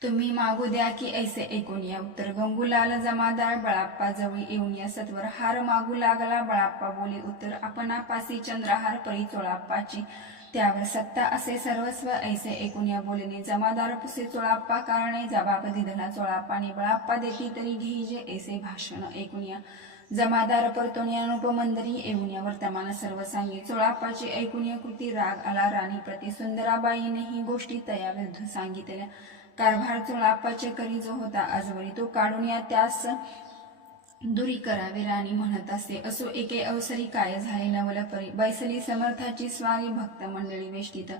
तुम्ही मागू द्या की ऐसे ऐकून या उत्तर गंगुलाल जमादार बळाप्पा जवळी येऊन या सत्वर हार मागू लागला बळाप्पा बोले उत्तर आपणापासी चंद्रहार परी चोळाप्पाची त्यावर सत्ता असे सर्वस्व ऐसे ऐकून या बोलणे जमादार पुसे चोळाप्पा कारणे जबाब दिधला चोळाप्पाने बळाप्पा देती तरी घेईजे ऐसे भाषण ऐकून या जमादार परतून या अनुपमंदरी येऊन या वर्तमान सर्व सांगी चोळाप्पाची ऐकून या कृती राग आला राणी प्रति सुंदराबाईने ही गोष्टी तया विरुद्ध सांगितल्या कारभार चोळाप्पाचे करी जो होता आजवरी तो काढून या त्यास दुरी करावे राणी म्हणत असे असो एके अवसरी काय झाले नवल परी बैसली समर्थाची स्वारी भक्त मंडळी वेष्टीत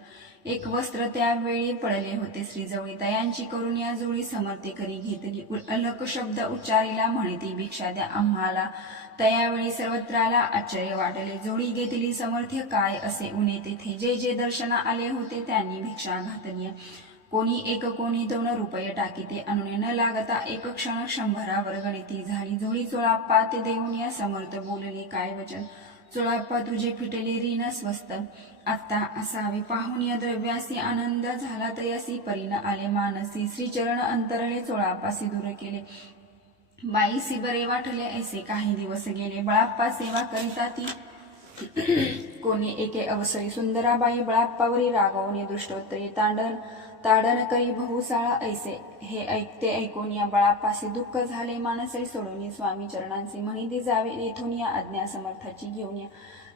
एक वस्त्र त्यावेळी पडले होते श्रीजवळी तयांची करून या जोडी समर्थे करी घेतली अलक शब्द उच्चारीला म्हणती भिक्षा द्या आम्हाला तयावेळी सर्वत्राला आश्चर्य वाटले जोडी घेतली समर्थ काय असे उणे तेथे जे जे दर्शना आले होते त्यांनी भिक्षा घातली कोणी 1 कोणी 2 रुपये टाकीते आणून न लागता एक क्षण 100वर गणिती झाली झोळी. चोळाप्पा ते देऊन या समर्थ बोलले काय वचन. चोळाप्पा तुझे फिटले ऋण स्वस्त आत्ता असावे पाहून या द्रव्यासी आनंद झाला तयासी परीन आले मानसी. श्रीचरण अंतरले चोळाप्पासी दूर केले बाईसी बरे वाटले ऐसे काही दिवस गेले. बळाप्पा सेवा करिता ती कोणी एके अवसरी सुंदराबाई बळाप्पावरी रागावणे दृष्टोत्तरी ताडण करी बहुसाळा ऐसे. हे ऐकते ऐकून या बळाप्पासी दुःख झाले मानसे सोडून स्वामी चरणांचे. म्हणिती जावे येथून या आज्ञा समर्थाची घेऊन या.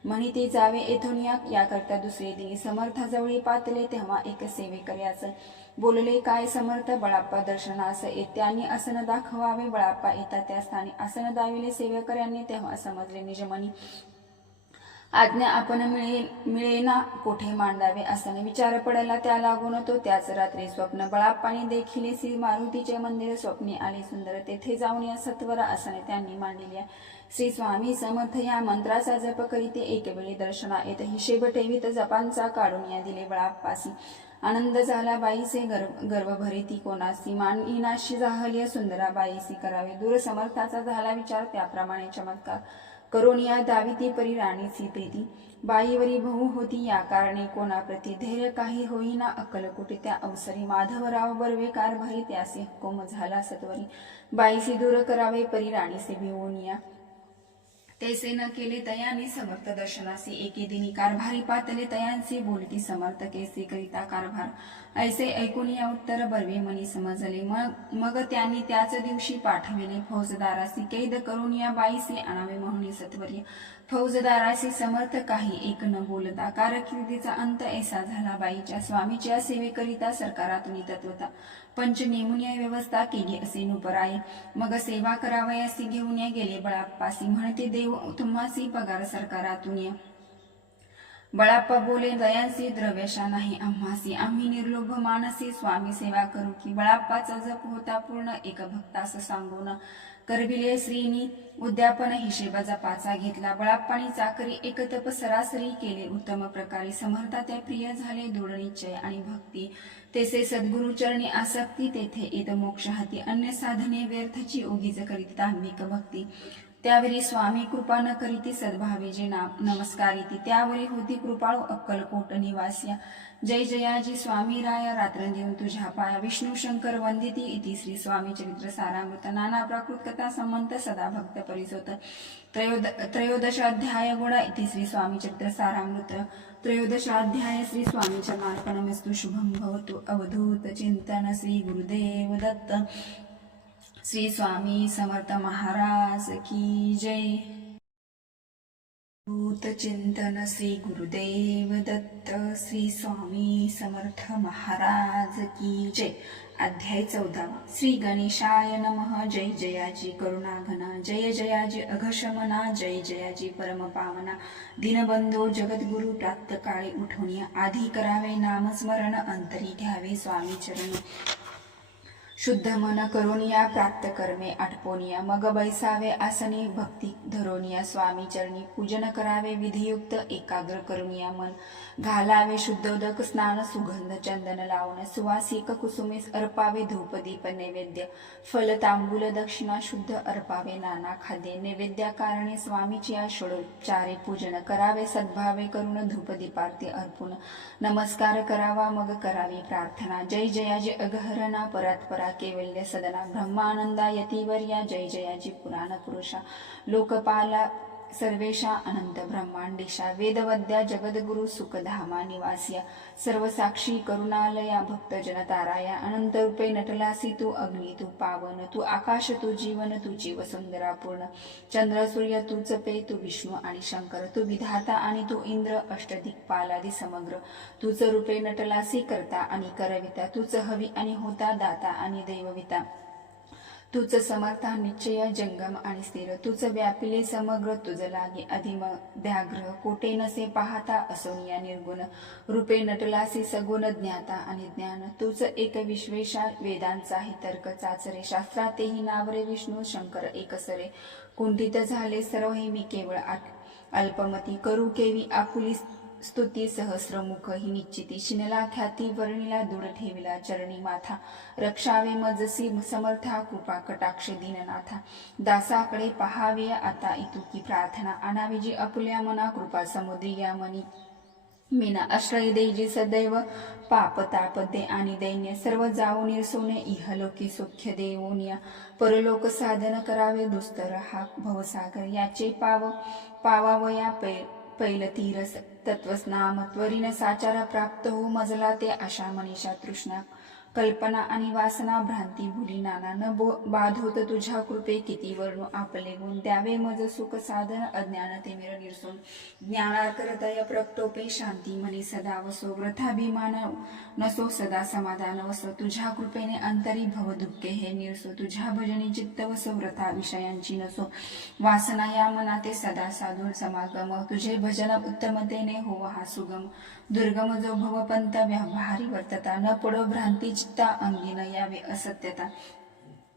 म्हणिती जावे येथून याकरता दुसरे दिनी समर्थाजवळी पातले तेव्हा एक सेवेकर्याचं बोलले काय समर्थ. बळाप्पा दर्शनास येत्यांनी आसन दाखवावे. बळाप्पा येता त्या स्थानी आसन दाविले सेवेकर्यांनी तेव्हा समजले निजमनी. आज्ञा आपण मिळेना कोठे मांडावे आसन. विचार पडला त्या लागून तो त्याच रात्री स्वप्न. बळाप्पाने देखिले श्री मारुतीचे मंदिर स्वप्नी आले सुंदर. तेथे जाऊन या सत्वर आसने त्यांनी मांडली. श्री स्वामी समर्थ या मंत्राचा जप करीते एक वेळी दर्शना येत. हिशेब ठेवीत जपांचा काढून या दिले बळाप्पासी. आनंद झाला बाईसे गर्व भरिती कोणासी. मानिनाशी जाहली सुंदराबाईसी करावे दूर. समर्थाचा झाला विचार त्याप्रमाणे चमत्कार करून या दाविती परी राणीची प्रीती. बाईवरी बहु होती या कारणे कोणाप्रती धैर्य काही होईना अक्कलकोटी. त्या अवसरी माधवराव बर्वेकार भरी त्यासी हुकुम झाला सत्वरी. बाईसी दूर करावे परी राणीसे भिवून या. तैसे न केले तयाने समर्थ दर्शनासी. एके दिनी कारभारी पातले तयांसी बोलती समर्थ केसे करिता कारभार. ऐसे ऐकून या उत्तर बर्वे मनी समजले. मग त्यांनी त्याच दिवशी पाठविले फौजदारासी. कैद करून या बाईसे आणावे म्हणून सत्वर्य. फौजदारासी समर्थ काही एक न बोलता. कारकिर्दीचा अंत ऐसा झाला बाईच्या. स्वामीच्या सेवेकरिता सरकारातून तत्वता पंच नेमून या व्यवस्था केली असे नुपराये. मग सेवा करावयासी घेऊन या गेले बळाप्पासी. म्हणते देव तुम्हासी पगार सरकारातून या. बळाप्पा बोले दयांसी द्रव्यशा नाही आम्हासी. आम्ही निर्लोभ मानसी स्वामी सेवा करू की. बळाप्पाचा जप होता पूर्ण एक भक्तास सांगून. करविले श्रीनी उद्यापन हिशेब जपाचा घेतला. बळाप्पानी चाकरी एक तप सरासरी केले उत्तम प्रकारे. समर्था त्या प्रिय झाले दृढ निश्चय आणि भक्ती. तेसे सद्गुरु चरणी आसक्ती. तेथे येत मोक्ष हाती. अन्य साधने व्यर्थची उगीच करीत धार्मिक भक्ती. त्यावेळी स्वामी कृपा न करीती सद्भावे जे नमस्कारिती. त्यावेळी होती कृपाळू अक्कलकोट निवासिया. जय जयाजी स्वामी राया रात्र देऊन तुझ्या पाया. विष्णू शंकर वंदिती इति श्री स्वामी चरित्र सारामृत. नाना प्राकृत कथा संमंत सदा भक्त परिसोत. त्रयोदशाध्याय गुणा इति श्री स्वामी चरित्र सारामृत. त्रयोदशाध्याय श्री स्वामी चरणार्पणमस्तु. शुभम भवतु. अवधूत चिंतन श्री गुरुदेव दत्त. श्री स्वामी समर्थ महाराज की जय. भूत चिंतन श्री गुरुदेव दत्त. श्री स्वामी समर्थ महाराज की जय. अध्याय 14. श्री गणेशाय नमः. जय जयाजी करुणाघना. जय जयाजी अघशमना. जय जयाजी परमपावना. दीनबंधो जगद्गुरु प्राप्त काळी उठवून. आधी करावे नामस्मरण अंतरी घ्यावे स्वामी चरण. शुद्ध मन करोनिया प्राप्त कर्मे आटपोनिया. मग बैसावे आसने भक्ती धरोनिया. स्वामी चरणी पूजन करावे विधियुक्त एकाग्र करुनिया. मन घालावे शुद्धोदक स्नान सुगंध चंदन लावून. सुवासिक कुसुमेस अर्पावे धूप दीप नैवेद्य. फल तांबूल दक्षिणा शुद्ध अर्पावे नाना खाद्ये. नैवेद्या कारणे स्वामीची षोडोपचारे पूजन करावे सद्भावे करून धूप दीपार्थे अर्पून. नमस्कार करावा मग करावी प्रार्थना. जय जयाजी अगहरणा परात्परा केवल्य सदना. ब्रह्मानंदा यतिवर्या. जय जयाजी पुराण पुरुषा. लोकपाला सर्वेशा अनंत ब्रह्मांडेशा. वेदवद्या जगद्गुरु सुखधामा निवासिया. सर्वसाक्षी करुणालया भक्त जनताराया. अनंत रूपे नटलासी तू अग्नी तू पावन. तू आकाश तू जीवन तुझी वसुंधरा पूर्ण. चंद्र सूर्य तूच पे. तू विष्णू आणि शंकर. तू विधाता आणि तू इंद्र अष्टदिक्पालादी समग्र. तूच रूपे नटलासी करता आणि करविता. तूच हवी आणि होता दाता आणि दैवविता. तूच समर्था निश्चय जंगम आणि स्थिर. तूच व्यापिले समग्र. तुझ लागे अधिमध्याग्र. कोटे नसे पाहता असोनिया निर्गुण. रूपे नटलासी सगुण ज्ञाता आणि ज्ञान. तूच एक विश्वेशा वेदांचाही तर्क चाचरे. शास्त्रातेही नावरे विष्णू शंकर एकसरे. कुंठित झाले सर्व हे मी केवळ अल्पमती. करू केवी आकुली स्तुती सहस्रमुख ही निश्चिती शिनला ख्याती वर्णिला दूर ठेविला चरणी माथा रक्षावे मजसी समर्था कृपा कटाक्ष दीननाथा दासाकडे पहावे आता इतुकी प्रार्थना आणावी जी आपुल्या मना कृपा समुद्री या मनी मीना आश्रय देजी सदैव पाप ताप दे आणि दैन्य सर्व जाऊ निर्सोने इहलोकी सौख्य देवोनिया परलोक साधन करावे दुस्तर हा भवसागर याचे पावावया पैल तीरस तत्वस्नाम त्वरीन साचारा प्राप्त हो मजला ते आशा मनीषा तृष्णा कल्पना आणि वासना भ्रांती भुली नाना न बाधोत तुझ्या कृपे किती वर्णू आपले गुण द्यावे मज सुख साधन अज्ञानते मिर निर्सोन ज्ञानाकरतय प्रकटोपे शांती मनी सदा वसो व्रथाभिमान नसो सदा समाधान वसो तुझ्या कृपेने अंतरी भव दुःखे हे निर्सो तुझ्या भजनी चित्त वसो व्रथा विषयांची नसो वासना या मनाते सदा साधून समागम तुझे भजन उत्तमतेने हो हा सुगम दुर्गम जो भवपंत व्यावहारी वर्तता न पडो भ्रांती चित्ता अंगी न यावे असत्यता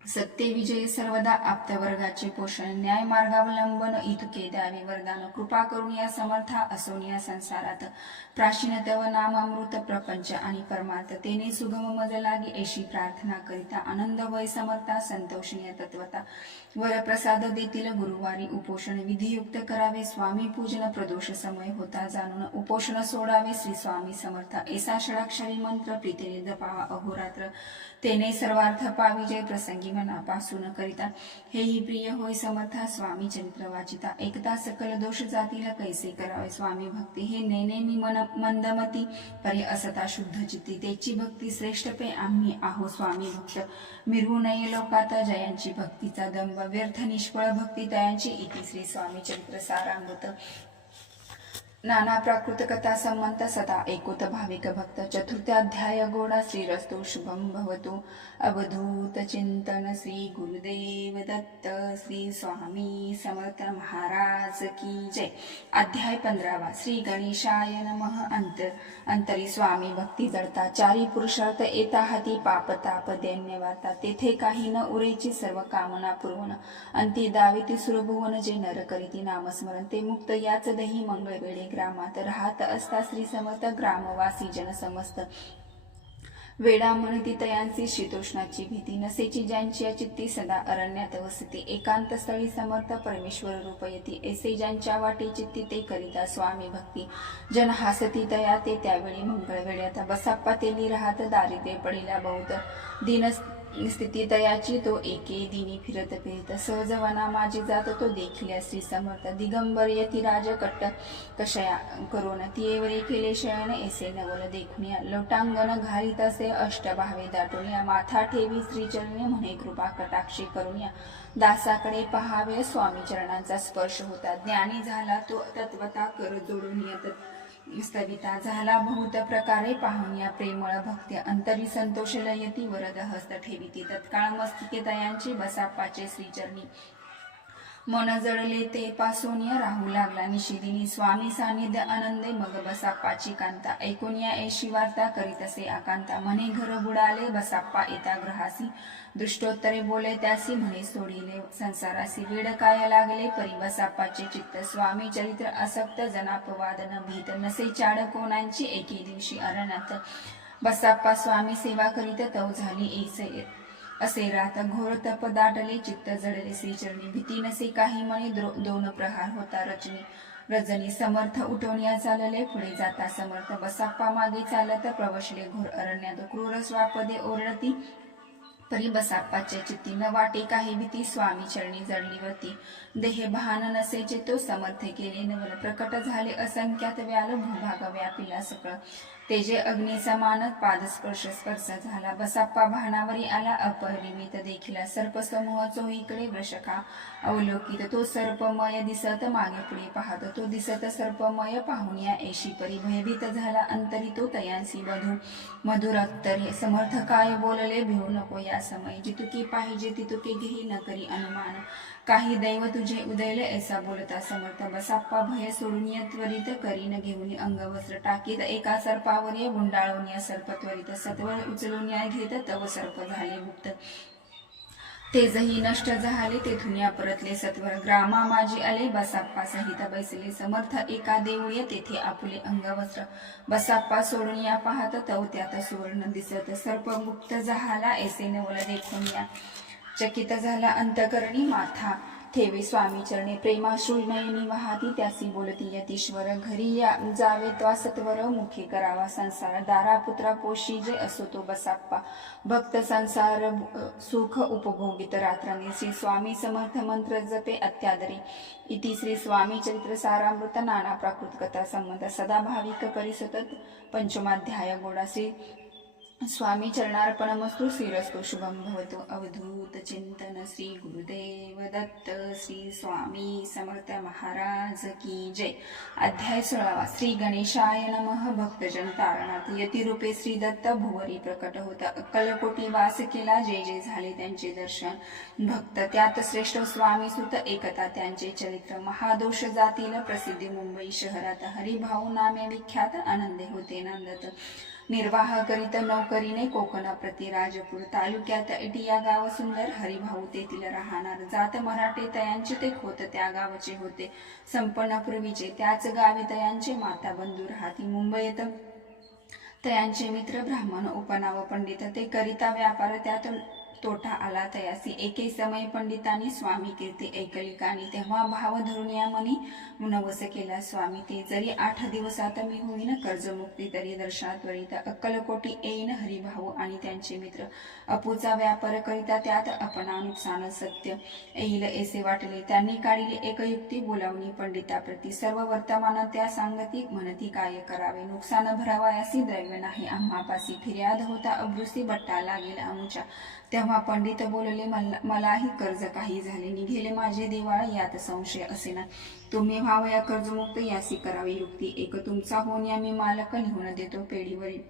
सत्य विजय सर्वदा आप्तवर्गाचे पोषण न्याय मार्गावलंबन इतके द्यावे वरदान कृपा करून या समर्था असोन या संसारात प्राचीन तव नामामृत प्रपंच आणि परमार्थ तेने सुगम मज लागी ऐशी प्रार्थना करिता आनंद वय समर्था संतोषणीय तत्वता वर प्रसाद देतील गुरुवारी उपोषण विधियुक्त करावे स्वामी पूजन प्रदोष समय होता जाणून उपोषण सोडावे श्री स्वामी समर्था ऐसा षडाक्षरी मंत्र प्रीतीने जपावा अहोरात्र तेने सर्वार्थ पावी जय प्रसंगी मनापासून करिता हेही प्रिय होय समर्था स्वामी चरित्र वाचिता एकता सकल दोष जातील कैसे करावे स्वामी भक्ती हे नेने मी मन मंदमती परी असता शुद्ध चित्ती त्याची भक्ती श्रेष्ठ पे आम्ही आहो स्वामी भक्त मिरवू नये लोकात जयांची भक्तीचा दंभ व्यर्थ निष्फळ भक्ती तयांची इति श्री स्वामी चरित्र सारांगत नाना प्राकृत कथा संमंत सदा एकोत भाविक भक्त चतुर्थाध्याय गोडा श्रीरस्तु शुभम भवतु अवधूत चिंतन श्री गुरुदेव दत्त श्री स्वामी समर्थ महाराज की जय। अध्याय 15 श्री गणेशाय नमः अंतरी स्वामी भक्ती जडता चारी पुरुषार्थ येता हाती पाप ताप दैन्य वार्ता तेथे काही न उरेची सर्व कामना पूर्वण अंती दाविती सुरभुवन जे नर करीती नामस्मरण ते मुक्त याच दही मंगळ वेळे ग्रामात राहत असता श्री समर्थ ग्रामवासी जन समस्त वेडा म्हणती तयांची शीतोष्णाची भीती नसेची ज्यांची चित्ती सदा अरण्यात वसते एकांत स्थळी समर्थ परमेश्वर रूपयती ऐसे ज्यांच्या वाटे चित्ती ते करिता स्वामी भक्ती जन हासती तया ते त्यावेळी मंगळ वेळ्यात बसाप्पा तेली राहत दारिद्र्य पडिला बहुत दिन स्थिती तयाची तो एके दिनी फिरत सहजवना माझी जात तो देखील श्री समर्थ दिगंबर यती राज कट्ट कशया करून तियेवरी केले शयन ऐसे नवल देखुनिया लोटांगण घालीत असे अष्टभावे दाटुनिया माथा ठेवी श्रीचरणे म्हणे कृपा कटाक्षी करुनिया दासाकडे पहावे स्वामी चरणांचा स्पर्श होता ज्ञानी झाला तो तत्वता कर जोडून स्तविता झाला बहुत प्रकारे पाहुनिया प्रेमळ भक्ती अंतरी संतोष लयती वरद हस्त ठेविती तत्काळ मस्तिके तयांची बसाप्पाचे श्रीचरणी मन जळले ते पासोनिया राहू लागला निशिदिनी स्वामी सानिध्य आनंदे मग बसाप्पाची कांता ऐकोनिया ऐशी वार्ता करीत असे आकांता म्हणे घर बुडाले बसाप्पा येता ग्रहासी दृष्टोत्तरे बोले त्यासी म्हणे सोडिले संसारासी वेड काय लागले परी बसाप्पाचे चित्त स्वामी चरित्र आसक्त जनापवाद न भीत नसे चाड कोणांची एके दिवशी अरण्यात बसाप्पा स्वामी सेवा करीत तव झाली ऐसे असे रात घोर तप दाटले चित्त जडले श्रीचरणी भीती नसे काही म्हणे दोन प्रहार होता रजनी समर्थ उठवण्या चालले पुढे जाता समर्थ बसाप्पा मागे चालत प्रवशले घोर अरण्यात क्रूर स्वापदे ओरडती परी बसाप्पाच्या चित्ती न वाटे काही भीती स्वामी चरणी जडलीवती देहे भान नसेचे तो समर्थ केले नवल प्रकट झाले असंख्यात व्याल भूभाग व्यापिला सकळ तेजे अग्नी समानत पादस्पर्श स्पर्श झाला बसाप्पा भानावरी आला अपरिमित देखिला सर्प समूह चोहीकडे वृषका अवलोकित तो सर्पमय दिसत मागे पुढे पाहत तो दिसत सर्पमय पाहुनिया ऐशी परी भयभीत झाला अंतरी तो तयांसी मधुरत्तर समर्थ काय बोलले भिवू नको या समय जितुकी पाहिजे तितुकी घेई न करी अनुमान काही दैव तुझे उदयले ऐसा बोलता समर्थ बसाप्पा भय सोडून त्वरित करीन घेऊन अंगवस्त्र टाकीत एका सर्पावर गुंडाळून सर्प त्वरित सत्वर उचलून घेत तव सर्प झाले गुप्त तेजही नष्ट झाले तेथून या परतले सत्वर ग्रामा माझी आले बसाप्पा सहित बैसले समर्थ एका देऊळे तेथे आपुले अंगवस्त्र बसाप्पा सोडून या पाहत तव त्यात सुवर्ण दिसत सर्प गुप्त झाला ऐसे नवल देखून या चकित झाला अंतकरणी माथा ठेवे स्वामी चरणे प्रेमाश्रू नयनी वाहाती त्यासी बोलती यतीश्वर घरी या जावे त्वा सत्वर मुखे करावा संसार दारा पुत्रा पोशी जे असो तो बसाप्पा भक्त संसार सुख उपभोगित रात्रांनी श्री स्वामी समर्थ मंत्र जपे अत्यादरी इति श्री स्वामी चरित्र सारामृत नाना प्राकृत कथा संबंध सदा भाविक परिसतत पंचमाध्याय गोडा श्री स्वामी चरणार्पणमस्तु श्रीरस्तु शुभम भवतु अवधूत चिंतन श्री गुरुदेव दत्त श्री स्वामी समर्थ महाराज की जय। अध्याय 16 श्री गणेशाय नमः भक्तजन तारणार्थ यतिरूपे श्री दत्त भुवरी प्रकट होता अक्कलकोटी वास केला जय जय झाले त्यांचे दर्शन भक्त त्यात श्रेष्ठ स्वामी सुत एकता त्यांचे चरित्र महादोष जातील प्रसिद्धी मुंबई शहरात हरिभाऊ नामे विख्यात आनंदे होते नंदत निर्वाह करीत नौकरीने कोकणा प्रति राजपूर तालुक्यात इटिया गाव सुंदर हरिभाऊ तेथील राहणार जात मराठे तयांचे ते खोत त्या गावचे होते संपन्न पूर्वीचे त्याच गावी तयांचे माता बंधू राहती मुंबईत तयांचे मित्र ब्राह्मण उपनाव पंडित ते करिता व्यापार त्यात तोटा आला तयासी एके समय पंडितांनी स्वामी कीर्ती ऐकलिकानी तेव्हा भाव धरून या मनी नवस केला स्वामी ते जरी 8 दिवसात मी होईन कर्जमुक्ती तरी दर्शनात त्वरित अक्कलकोटी येईन हरिभाऊ आणि त्यांचे मित्र अपूचा व्यापार करिता त्यात अपना नुकसान सत्य येईल ऐसे वाटले त्यांनी काढली एक युक्ती बोलावणी पंडिताप्रती सर्व वर्तमान त्या सांगती म्हणती काय करावे नुकसान भरावयासी द्रव्य नाही आम्हापासी फिर्याद होता अब्रुसी बट्टा लागेल आमच्या तेव्हा पंडित बोलले मलाही कर्ज काही झाले निघेले माझे दिवाळ यात संशय असेना तुम्ही व्हावया कर्जमुक्त यासी करावी युक्ती एक तुमचा होऊन या मी मालक लिहून देतो पेढीवरील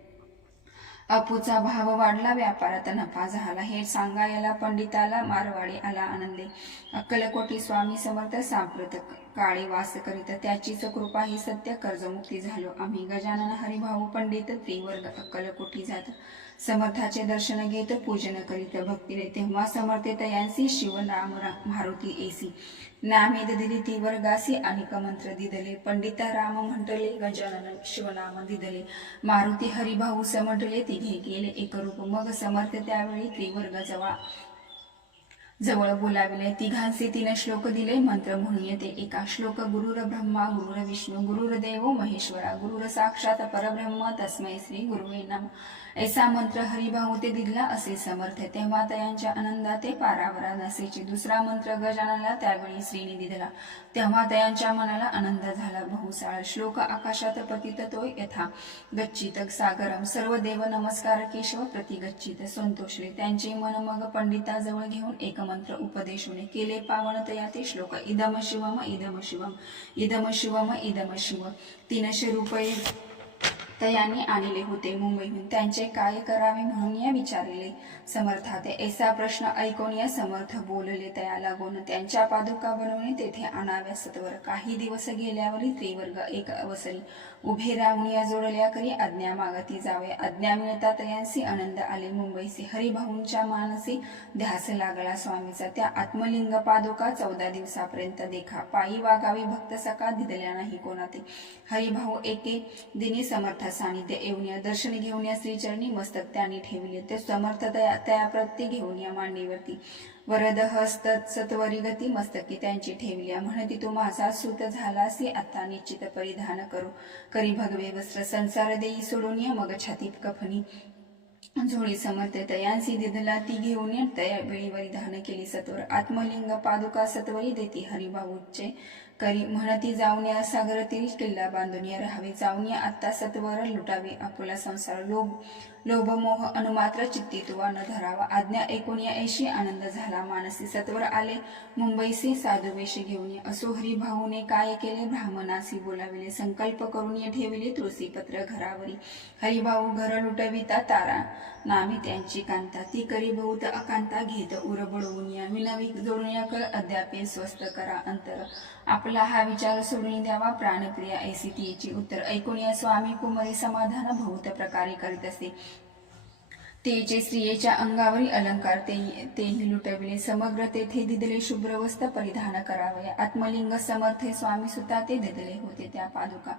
अपूचा भाव वाढला व्यापारात नफा झाला हे सांगायला पंडिताला मारवाडी आला आनंदे अक्कलकोटी स्वामी समर्थ सांप्रत काळी वास करीत त्याचीच कृपा ही सत्य कर्जमुक्ती झालो आम्ही गजानन हरिभाऊ पंडित त्रिवर्ग अक्कलकोटी जात समर्थाचे दर्शन घेत पूजन करीत भक्तीने तेव्हा समर्थे तयांसी शिव नाम मारुती ऐसी नामेद दिली ती वर्गासी अनेक मंत्र दिदले पंडिता राम म्हटले गजानन शिवनाम दिदले मारुती हरिभाऊ समटले तिघे गेले एकरूप मग समर्थ त्यावेळी त्रिवर्ग जवळ बोलाविले तिघांचे 3 श्लोक दिले मंत्र म्हणून येते एका श्लोक गुरुर ब्रह्मा गुरुर विष्णू गुरुर देव महेश्वरा गुरुर साक्षात परब्रह्म तस्मै श्री गुरुवे नमः ऐसा मंत्र हरिभाऊ ते दिला असे समर्थ तेव्हा तयांच्या आनंदाते पारावरा नसेचे दुसरा मंत्र गजाननला त्यावेळी श्रीने दिला तेव्हा तयांच्या मनाला आनंद झाला बहुसाळ श्लोक आकाशात पतित तो यथा गच्चित सागरम सर्व देव नमस्कार केशव प्रति गच्चित संतोषले त्यांचे मन मग पंडिताजवळ घेऊन एक मंत्र उपदेशूने केले पावन तया ते श्लोक इदम शिवम इदम शिवम इदम शिवम इदम शिव 300 रुपये तयांनी आणले होते मुंबईहून त्यांचे काय करावे म्हणून या विचारले समर्थाते ऐसा प्रश्न ऐकून या समर्थ बोलले तया लागून त्यांच्या पादुका बनवणे तेथे आणाव्या सत्वर काही दिवस गेल्यावरी त्रिवर्ग एक अवसरी उभे राहून या जोडल्या करी आज्ञा मागती जावे आज्ञा मिळता तयांसी आनंद आले मुंबईसी हरिभाऊंच्या मानसी ध्यास लागला स्वामीचा त्या आत्मलिंग पादुका 14 दिवसापर्यंत देखा पायी वागावी भक्त सका दिदल्या नाही कोणाते हरिभाऊ एके दिनी समर्थ सानिध्य येऊन या दर्शन घेऊन या श्रीचरणी मस्तक त्यांनी ठेवले ते समर्थ त्या प्रत्ये घेऊन या मांडीवरती वरद हस्त सत्वरी गती मस्तकी त्यांची ठेवल्या म्हणती तू माझा सूत झालासी आता निश्चित परिधान करी भगवे वस्त्र संसार देई सोडून या मग छातीत कफनी झोळी समर्थ तयांसी दिदला ती घेऊन तया वेळी परिधान केली सत्वर आत्मलिंग पादुका सत्वरी देती हरिभाऊचे करी म्हणती जाऊन या सागर तीर किल्ला बांधून या राहावे जाऊन या आत्ता सत्वर लुटावे आपुला संसार लोभ मोह अनुमात्र चित्ती तुवा न धरावा आज्ञा ऐकून या ऐशी आनंद झाला मानसी सत्वर आले मुंबईसे साधू वेश घेऊन या असो हरिभाऊने काय केले ब्राह्मणासी बोलाविले संकल्प करून या ठेविले तुळसीपत्र घरावरी हरिभाऊ घर लुटविता तारा नामी त्यांची कांता ती करी बहुत अकांता घेत उर बडवून या विनवी जोडून या कर अद्यापे स्वस्थ करा अंतर आपला हा विचार सोडून द्यावा प्राणप्रिया ऐसी तिची उत्तर ऐकून या स्वामी कुमारी समाधान बहुत प्रकारे करीत असे तेचे स्त्रियेच्या अंगावरील अलंकार तेही लुटविले. समग्र तेथे दिदले शुभ्र वस्त्र परिधान करावया. आत्मलिंग समर्थे स्वामी सुता ते दिदले होते त्या पादुका.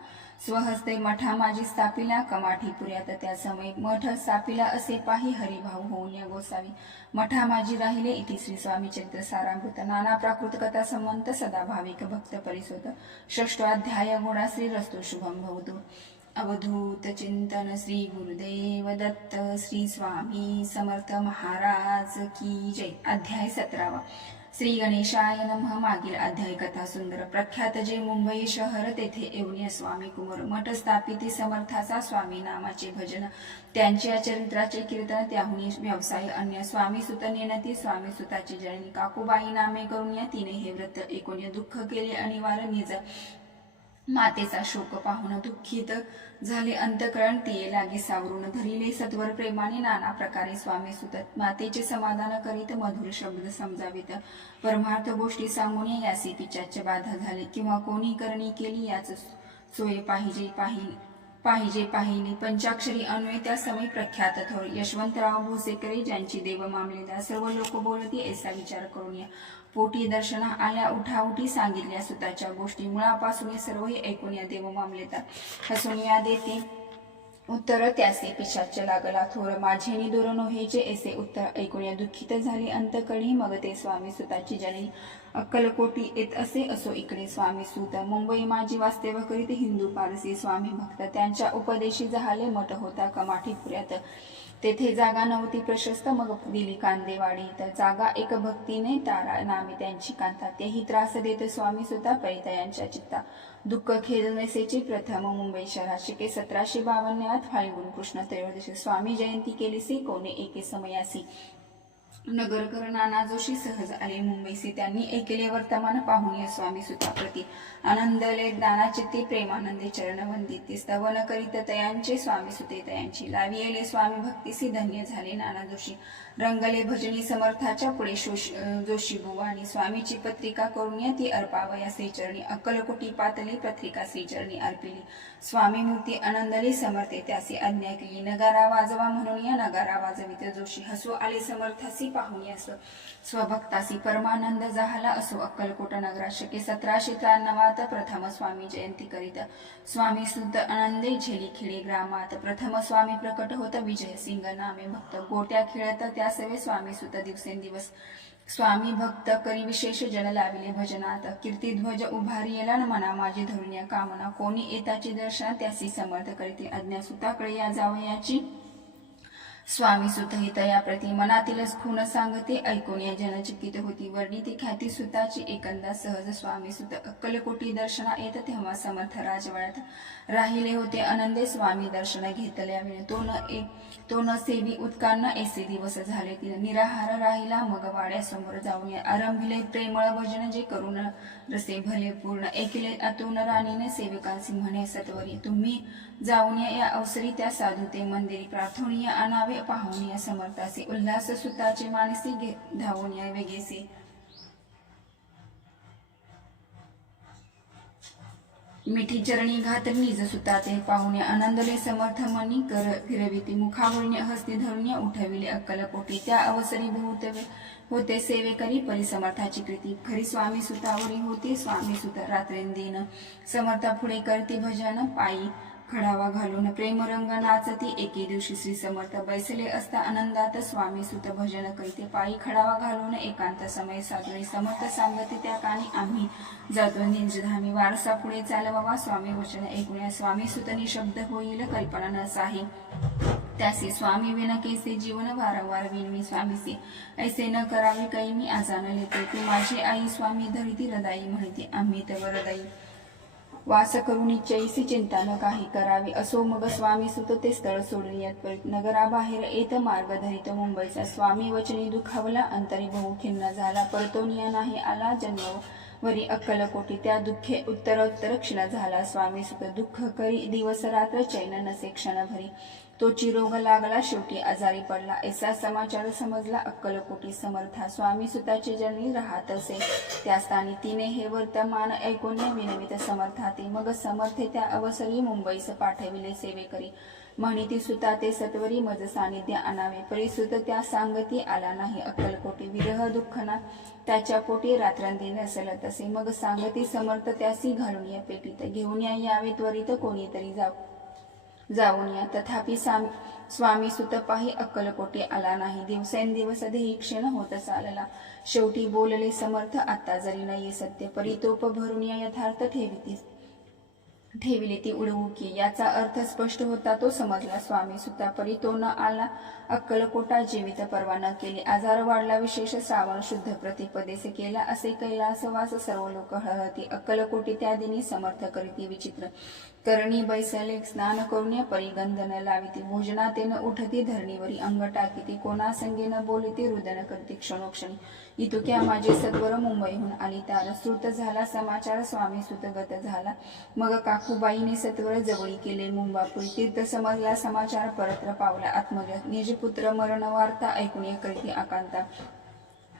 स्वहस्ते मठा माझी स्थापिला कमाठी पुऱ्यात. त्या समय मठ स्थापिला असे पाही हरिभाऊ होऊन या गोसावी. मठा माझी राहिले इति श्री स्वामी चरित्र सारामृत. नाना प्राकृत कथा संमंत सदा भाविक भक्त परिसोत. षष्ठोऽध्याय गोडा श्री रस्तु शुभम भवतु. अवधूत चिंतन श्री गुरुदेव दत्त. श्री स्वामी समर्थ महाराज की जय. अध्याय 17. श्री गणेशाय नमः. मागील अध्याय कथा सुंदर. प्रख्यात जे मुंबई शहर तेथे येऊन स्वामी कुमार मठ स्थापिती समर्थाचा स्वामी नामाचे भजन, त्यांच्या चरित्राचे कीर्तन, त्याहुनी व्यवसाय अन्य. स्वामी सुत नेनती स्वामी सुताची जननी काकूबाई नामे करून या तिने हे व्रत एकूण दुःख केले अनिवार्य. निज मातेचा शोक पाहून दुःखित झाले अंतकरण. तिये लागे सावरून धरिले सत्वर प्रेमाने. नाना प्रकारे स्वामी सुत मातेचे समाधान करीत मधुर शब्द समजावित. परमार्थ गोष्टी सांगून यासी तिच्याच बाधा झाली किंवा कोणी करणी केली याच सोय पाहिली. पंचाक्षरी अन्वय त्या समय प्रख्यात थोर यशवंतराव भोसेकरे ज्यांची देव मामलेदार सर्व लोक बोलती ऐसा विचार करून या पोटी दर्शना आल्या. उठाउठी सांगितल्या सुताच्या गोष्टी. मुळापासून सर्व ऐकून या देव मामलेदार हसून या देते उत्तर. त्यासे पिशाच लागला थोर. माझे निदूर नोहेचे ऐसे उत्तर ऐकून या दुःखित झाली अंतकळी. मग ते स्वामी सुताची जननी अक्कलकोटी येत असे. असो इकडे स्वामी सुत मुंबई माझी वास्तव्य करीत. हिंदू पारसी स्वामी भक्त त्यांच्या उपदेशी झाले. मठ होता कमाठी पुऱ्यात. तेथे जागा नव्हती प्रशस्त. मग दिली कांदेवाडी. तर जागा एक भक्तीने तारा नामे त्यांची कांता. तेही त्रास देत स्वामी सुता परितयांच्या चित्ता. दुःख खेदनेसेची प्रथम मुंबई शहरात. शिके 1752 फाल्गुन कृष्ण त्रयोदशी. स्वामी जयंती केलीसी कोणे एके समयासी. नगरकर नाना जोशी सहज आले मुंबईसी. त्यांनी ऐकले वर्तमान पाहून स्वामी सुताप्रती आनंदले. दानाचित्ती प्रेमानंदे चरण वंदिते. स्तवन करीत तयांचे स्वामी सुते तयांची. लावियले स्वामी भक्तीसी धन्य झाले नाना जोशी. रंगले भजनी समर्थाच्या पुढे जोशी बुवानी. स्वामीची पत्रिका करून ती अर्पावया श्रीचरणी. अक्कलकोटी पातली पत्रिका श्रीचरणी अर्पिली. स्वामी मूर्ती आनंदली समर्थे त्यासी आज्ञा केली. नगारा वाजवा म्हणून या नगारा वाजवित जोशी. हसू आले समर्थासी पाहून यास. स्वभक्तासी परमानंद झाला असो. अक्कलकोट नगरात शके 1793 प्रथम स्वामी जयंती करीत. स्वामी शुद्ध आनंदे झेली खेडे ग्रामात. प्रथम स्वामी प्रकट होत विजयसिंग नामे भक्त. गोट्या खेळत त्या सवे स्वामी सुत दिवसेंदिवस. स्वामी भक्त करी विशेष जन लाविले भजनात. कीर्तिध्वज उभारियला मना माझी धरुण्या कामना. कोणी येताची दर्शन त्यासी समर्थ करीते. आज्ञा सुताकडे या जावयाची. स्वामी सुत हितया प्रति मनातीलच खून सांगते. ऐकून या जन चिकित होती. वर्णिती ख्याती सुताची एकंदा सहज. स्वामी सुत अक्कलकोटी दर्शना येत तेव्हा समर्थ राजवाड्यात राहिले होते आनंदे. स्वामी दर्शन घेतल्या तो न सेवी उत्कान्न ऐसे दिवस झाले. तिने निराहार राहिला. मग वाड्यासमोर जाऊन आरंभिले प्रेमळ भजन जे करून रसे भले पूर्ण. ऐकले आतून राणीने सेवकांसी म्हणे सत्वरी. तुम्ही जाऊन या अवसरी त्या साधू ते मंदिरी. प्रार्थनीय आणावे पाहून या समर्थाचे. उल्हास सुताचे मानसी धावून या वेगेसे. मिठी चरणी घातली निज सुताचे. पाहुणे आनंदले समर्थ मनी कर फिरविती. मुखावरून हस्ती धरून उठविले अक्कलकोटी. त्या अवसरी भूत होते सेवेकरी परिसमर्थाची कृती. खरी स्वामी सुतावरी होती. स्वामी सुत रात्रेंदिन समर्था पुढे करती भजन. पायी खडावा घालून प्रेमरंग नाचती. एके दिवशी श्री समर्थ बैसले असता आनंदात. स्वामी सुत भजन करीते. पायी खडावा घालून एकांत समय साधून समर्थ सांगते त्या कानी. आम्ही जातो निजधामी. वारसा पुढे चालवावा. स्वामी वचन ऐकून स्वामी सुत निशब्द होईल कल्पना न साही. त्यासी स्वामी विन केसे जीवन वारंवार विनवी स्वामीसी. ऐसे न करावे काही मी आजान लेते. तू माझी आई स्वामी धरिती हृदयी म्हणते. आम्ही तव हृदयी वास करून इच्छेसी. चिंता न काही करावे. असो मग स्वामी सुत ते स्थळ सोडून येत परत. नगराबाहेर येत मार्ग धरित मुंबईचा. स्वामी वचनी दुखावला. अंतरी बहु खिन्न झाला. परतोनिया नाही आला जन्मवरी अक्कलकोटी. त्या दुःखे उत्तरोत्तर क्षीण झाला. स्वामी सुत दुःख करी दिवस रात्र. चैन नसे क्षणभरी. तोची रोग लागला. शेवटी आजारी पडला. ऐसा समाचार समजला अक्कलकोटी समर्था. स्वामी सुताचे जननी राहत असे त्या स्थानी. तिने हे वर्तमान ऐकून विनवित समर्थाते. मग समर्थे त्या अवसरी मुंबईस पाठविले सेवेकरी. म्हणिती सुता ते सत्वरी मज सानिध्य आणावे, परिसुत त्या सांगती आला नाही अक्कलकोटी, विरह दुःखना त्याच्या पोटी रात्रंदिन असल तसे, मग सांगती समर्थ त्यासी घालून या पेटीत, घेऊन यावे त्वरित कोणीतरी जाऊन या, तथापि स्वामी सुत पाही अक्कलकोटी आला नाही, दिवसेंदिवस देही क्षीण होत चालला, शेवटी बोलले समर्थ आता जरी नये सत्य, परितोप भरून या यथार्थ ठेविले ती उडवू की, याचा अर्थ स्पष्ट होता तो समजला स्वामी सुता, परी तो न आला अक्कलकोटा, जीवित परवा न केली, आजार वाढला विशेष, श्रावण शुद्ध प्रतिपदेसे केला असे कैलासवास, सर्व लोक हळहती, अक्कलकोटी त्या दिनी समर्थ करीती विचित्र, करणी बैसले स्नान करून परिगंधन लाविती, भोजनातेन उठती धरणीवरी अंग टाकीती, कोणा संगे न बोलिती रुदन करती क्षणोक्षणी, इतुक्या माझे सत्वर मुंबईहून आली तार, श्रुत झाला समाचार स्वामी सुतगत झाला, मग काकूबाईने सत्वर जवळी केले मुंबापुरी, तीर्थ समजला समाचार परत्र पावला आत्मज, निजपुत्र मरण वार्ता ऐकून करीती आकांता,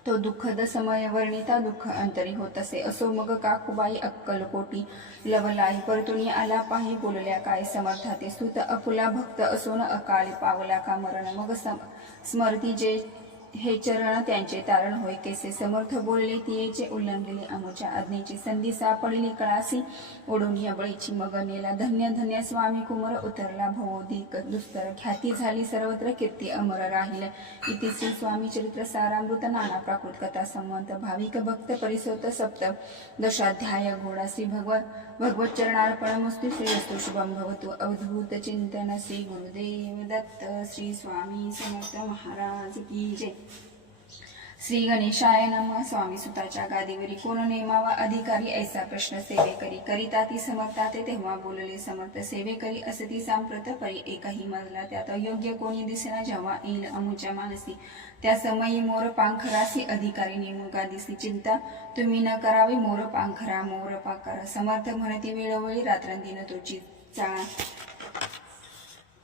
तो दुःखद समय वर्णिता दुःख अंतरी होत असे, असो मग काकूबाई अक्कलकोटी लवलाई, परतुनी आला पाही बोलल्या काय समर्थाते, सुत अपुला भक्त असोन अकाळी पावला का मरण, मग स्मरती जे हे चरण त्यांचे तारण होय केसे, समर्थ बोलले तियेचे उल्लंघिले अमुच्या आज्ञेची, संधी सापडली कळासी ओढून या बळीची, मग नेला धन्य धन्य स्वामी कुमर, उतरला भवोधिक दुस्तर, ख्याती झाली सर्वत्र कीर्ती अमर राहिले, इति श्री स्वामी चरित्र सारामृत नाना प्राकृत कथा संवंत, भाविक भक्त परिसोत सप्त दशाध्याय घोडा, श्री भगवत चरणार्पणमस्तु, श्रीरस्तु शुभम भवतु, अवधूत चिंतन, श्री गुरुदेव दत्त, श्री स्वामी समर्थ महाराज की जय. श्री गणेशाय नमः. स्वामी सुताच्या गादीवरी कोण नेमावा अधिकारी, ऐसा प्रश्न सेवेकरी करिता ती समर्थाते, तेव्हा बोलले समर्थ सेवेकरी असती सांप्रत, परी एकही मजला त्यात योग्य कोणी दिसेना, जेव्हा येईल अमुच्या मानसी त्या समयी मोर पांखरासी, अधिकारी नेमुका दिसी, चिंता तुम्ही न करावी मोर पांखरा मोर पाखरा, समर्थ म्हणती वेळोवेळी रात्रंदिन तुझी चाळा,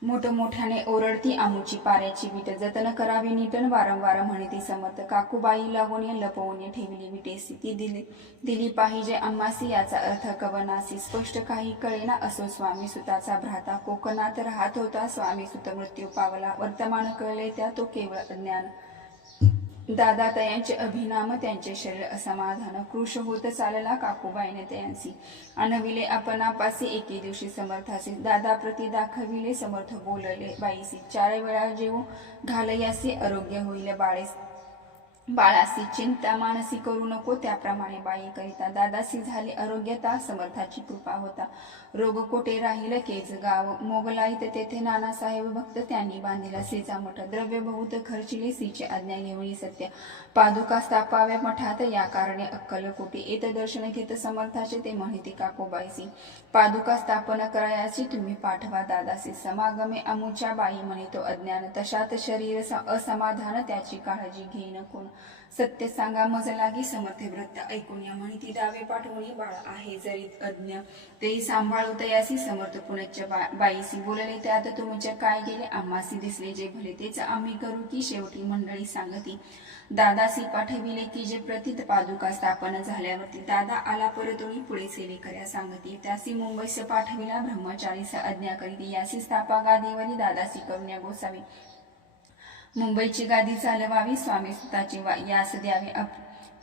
मोठमोठ्याने ओरडती आमुची पाऱ्याची वीट, जतन करावी नीटन वारंवार म्हणती समर्थ, काकूबाई लागून लपवून ठेवली विटेसी, ती दिली पाहिजे आम्हासी, याचा अर्थ कवनासी स्पष्ट काही कळेना, असो स्वामी सुताचा भ्राता कोकणात राहत होता, स्वामी सुत मृत्यू पावला, वर्तमान कळले त्या तो केवळ अज्ञान, दादा तयांचे अभिनाम त्यांचे शरीर असमाधान, कृश होत चालला काकूबाईने तयांसी, आणविले आपणापासी एके दिवशी समर्थासी, दादा प्रति दाखविले समर्थ बोलले बाईसी, 4 वेळा जेवू घालयासी आरोग्य होईल बाळासी, चिंता मानसी करू नको त्याप्रमाणे बाई करिता, दादासी झाले आरोग्यता समर्थाची कृपा होता, रोग कोठे राहील केज गाव, मोगलाईत तेथे नानासाहेब भक्त त्यांनी बांधिला श्रीचा मठ, द्रव्य बहुत खर्चिले श्रीची आज्ञा घेऊन सत्य, पादुका स्थापाव्या मठात या कारणे अक्कलकोटी, येत दर्शन घेत समर्थाचे ते म्हणते काकूबाईसी, पादुका स्थापन करायाची तुम्ही पाठवा दादासी, समागमे अमुच्या बाई म्हणतो अज्ञान, तशात शरीर असमाधान त्याची काळजी घेईन कोण, सत्य सांगा मज लागी समर्थे व्रत ऐकून या, म्हणती दावे पाठवून बाळ आहे जरी अज्ञ, तेही सांभाळू तयासी, समर्थ पुण्याच्या बाईसी बोलले त्यात तुमच्या काय गेले, आम्हासी दिसले जे भले तेच आम्ही करू की, शेवटी मंडळी सांगती दादासी पाठविले की जे प्रतीत पादुका स्थापन झाल्यावरती, दादा आला परतोळी पुढे सेवेकऱ्या सांगती, त्यासी मुंबईस पाठविला ब्रह्मचारीस आज्ञा करीती, यासी स्थापा गादीवरी दादासी करुण्या गोसावी, मुंबईची गादी चालवावी स्वामी सुताची यास द्यावे,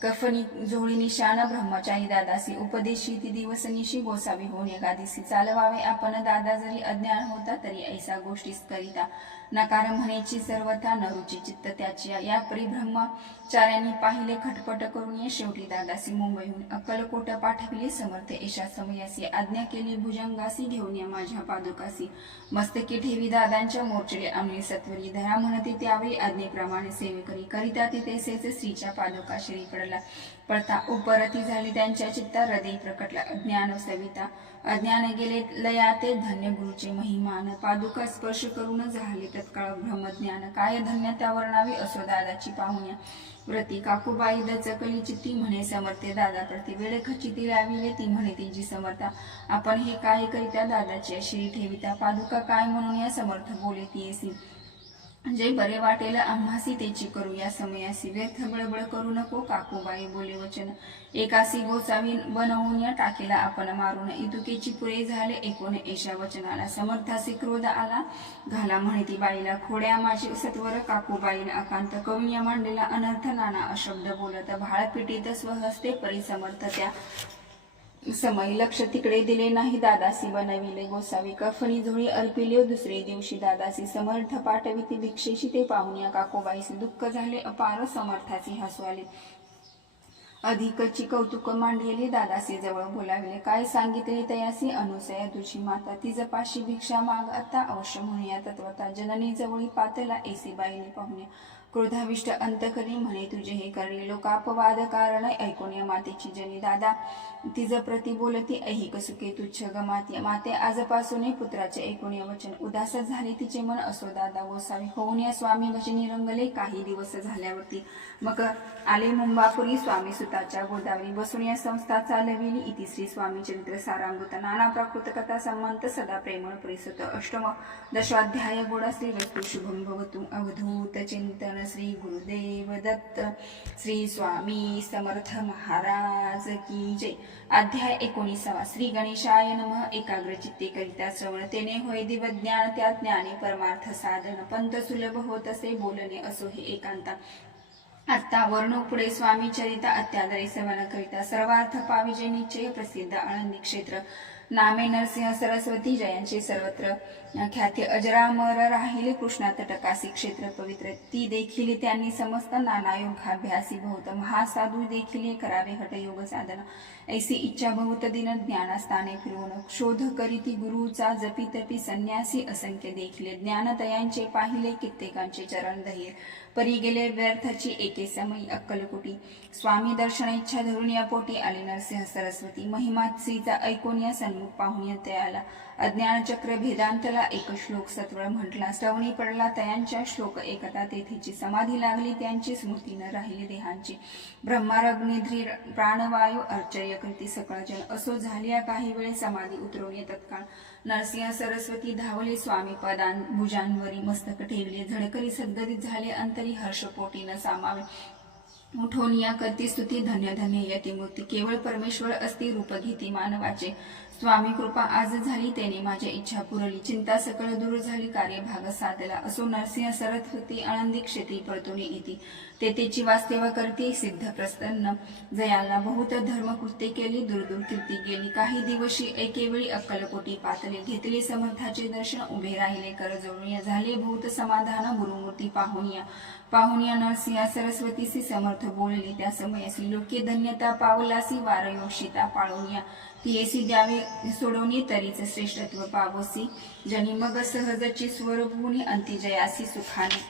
कफनी झोळी निशाण ब्रह्मचारी दादासी, उपदेशी ती दिवस निशी गोसावी होणे गादीसी, चालवावे आपण दादा जरी अज्ञान होता तरी ऐसा गोष्टीस करिता, नकार म्हणेची सर्वथा न रुची चित्त त्याची, या परी ब्रह्मचार्यांनी पाहिले खटपट करून शेवटी दादासी मुंबईहून अक्कलकोट पाठविले समर्थ, एशा समयासी आज्ञा केली भुजंगासी, घेऊन या माझ्या पादुकासी, मस्तकी ठेवी दादांच्या मोर्चले अंमली सत्वरी, धरा म्हणते त्यावेळी आज्ञेप्रमाणे सेवेकरी करिता तिथेसेच श्रीच्या पादुका श्री पडता उपरती झाली त्यांच्या चित्ता, हृदय प्रकटला अज्ञान सविता, अज्ञान गेले लयाते धन्य गुरुचे महिमान, पादुका स्पर्श करून झाले तत्काळ ब्रह्मज्ञान, काय धन्य त्या वर्णावी असो दादाची पाहुण्या व्रती, काकूबाई दचकली चित्ती म्हणे समर्थे दादा प्रति, वेळ खचिती लाविले ती म्हणे तिची समर्था, आपण हे काय करित्या दादाची श्री ठेविता, पादुका काय म्हणून या समर्थ बोले ती येसी, जे बरे वाटेल आम्हासी तेची करू या समयासी व्यर्थ बळबळ करू नको काकूबाई बोले वचन एकासी गोसावी बनवून या टाकेला आपण मारून इतुकेची पुरे झाले एकूण एशा वचनाला समर्थासी क्रोध आला घाला म्हणती बाईला खोड्या माझी सत्वर काकूबाईने अकांत करून या मांडलेला अनर्थ नाना अशब्द बोलत भाळ पिटीत स्वहस्ते परिसमर्थ त्या समय लक्ष तिकडे दिले नाही दादासी बनविले गोसावी कफनी झोळी अर्पिले दुसरे दिवशी दादासी समर्थ पाठविती भिक्षेशी ते पाहुण्या काकोबाईसे दुःख झाले अपार समर्थाची हसू आले अधिकची कौतुक मांडलेले दादासी जवळ बोलाविले काय सांगितले तयासी अनुसया तुझी माता तिज पाशी भिक्षा माग आता अवश्य म्हणूया तत्वता जननी जवळी पातला एसी बाईने पाहुण्या क्रोधाविष्ट अंतकरी म्हणे तुझे हे करणे लोकापवाद कारण ऐकून या मातेची जनी दादा तिज प्रति बोलती ऐहिक सुखे तुच्छ गमाती माते आजपासून पुत्राचे ऐकून या वचन उदास झाले तिचे मन असो दादा गोसावी होऊन या स्वामी वचनी रंगले काही दिवस झाल्यावरती मग आले मुंबापुरी स्वामी सुताच्या गोदावरी बसून या संस्था चालविली इति श्री स्वामी चरित्र सारामृत नाना प्राकृत कथा संमंत सदा प्रेमळ परिसुत अष्टम दशाध्याय गोडा श्री वस्तू शुभम भवतु अवधूत चिंतन श्री गुरुदेव दत्त श्री स्वामी समर्थ महाराज की जय अध्याय 19 श्री गणेशाय नमः एकाग्र चित्ते करिता श्रवण तेने होय दिव ज्ञान त्या ज्ञाने परमार्थ साधन पंत सुलभ होत असे बोलणे असो हे एकांता आता वर्णो पुढे स्वामी चरिता अत्यादरे सेवन करिता सर्वार्थ पाविजे निश्चय प्रसिद्ध आनंदी क्षेत्र नामे नरसिंह सरस्वती जयांचे सर्वत्र ख्याती अजरामर राहिले कृष्णा तटकासी क्षेत्र पवित्र ती देखील त्यांनी समस्त नाना योगाभ्यासी बहुत महासाधू देखील करावे हठयोग साधन ऐसी इच्छा बहुत दिन ज्ञानास्थाने फिरवून शोध करीती गुरुचा जपी तपी संन्यासी असंख्य देखील ज्ञानतयांचे पाहिले कित्येकांचे चरण धैर्य परी गेले व्यर्थाची एके समयी अक्कलकोटी स्वामी दर्शन इच्छा धरून या पोटी आले नरसिंह सरस्वती महिमा श्रीचा ऐकून या सन्मुख पाहून या तयाला अज्ञान चक्र भेदांतला एक श्लोक सत्वळ म्हटला श्रवणी पडला तयांच्या श्लोक एकता तेथीची समाधी लागली त्यांची स्मृती न राहिली देहांची ब्रह्मारग्निध्री प्राणवायू अर्चर्य कृती सकळ जन असो झाल्या काही वेळे समाधी उतरवली तत्काळ नरसिंह सरस्वती धावले स्वामी पदां भुजांवरी मस्तक ठेवले झडकरी सद्गतीत झाले अंतरी हर्षपोटी न सामावे उठोनिया करती स्तुती धन्य धन्य यती मूर्ती केवळ परमेश्वर असती रूप घेती मानवाचे स्वामी कृपा आज झाली त्याने माझी इच्छा पुरली चिंता सकळ दूर झाली कार्यभाग साधला असो नरसिंह सरस्वती आनंदी क्षेत्री परतुनी इति तेथेची वास्तव करते सिद्ध प्रसन्न जयाला बहुत धर्म कृत्ये केली दूरदूर कीर्ती गेली काही दिवशी एकेवेळी अक्कलकोटी पातले घेतले समर्थाचे दर्शन उभे राहिले कर जोडून झाले बहुत समाधान गुरुमूर्ती पाहुनिया नरसिंह सरस्वतीसी समर्थ बोलली त्या समयासी लोके धन्यता पावलासी वारयोषिता पाळूनिया ती द्यावे सोडवणी तरीच श्रेष्ठत्व पावसी जनी मग सहजची स्वरभूनी अंतिजयासी सुखाने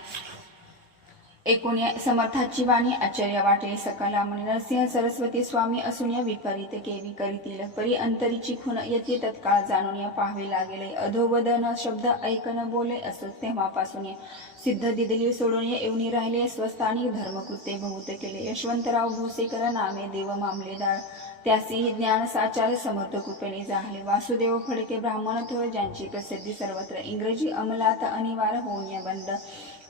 एकोण्या समर्थाची वाणी आश्चर्य वाटे सकला म्हणे नरसिंह सरस्वती स्वामी असून या विपरीत केवी करीतील परी अंतरीची खून येते तत्काळ जाणून या पाहावे लागेल अधोवदन शब्द ऐकन बोले असो तेव्हापासून सिद्ध दिदली सोडून येऊनी राहिले स्वस्थानी धर्मकृत्ये बहुत केले यशवंतराव भोसेकर नामे देव मामलेदार त्यासी ज्ञान साचार समर्थ कृपेने जाहले वासुदेव फडके ब्राह्मण थोर ज्यांची प्रसिद्धी सर्वत्र इंग्रजी अंमलात अनिवार्य होऊन या बंद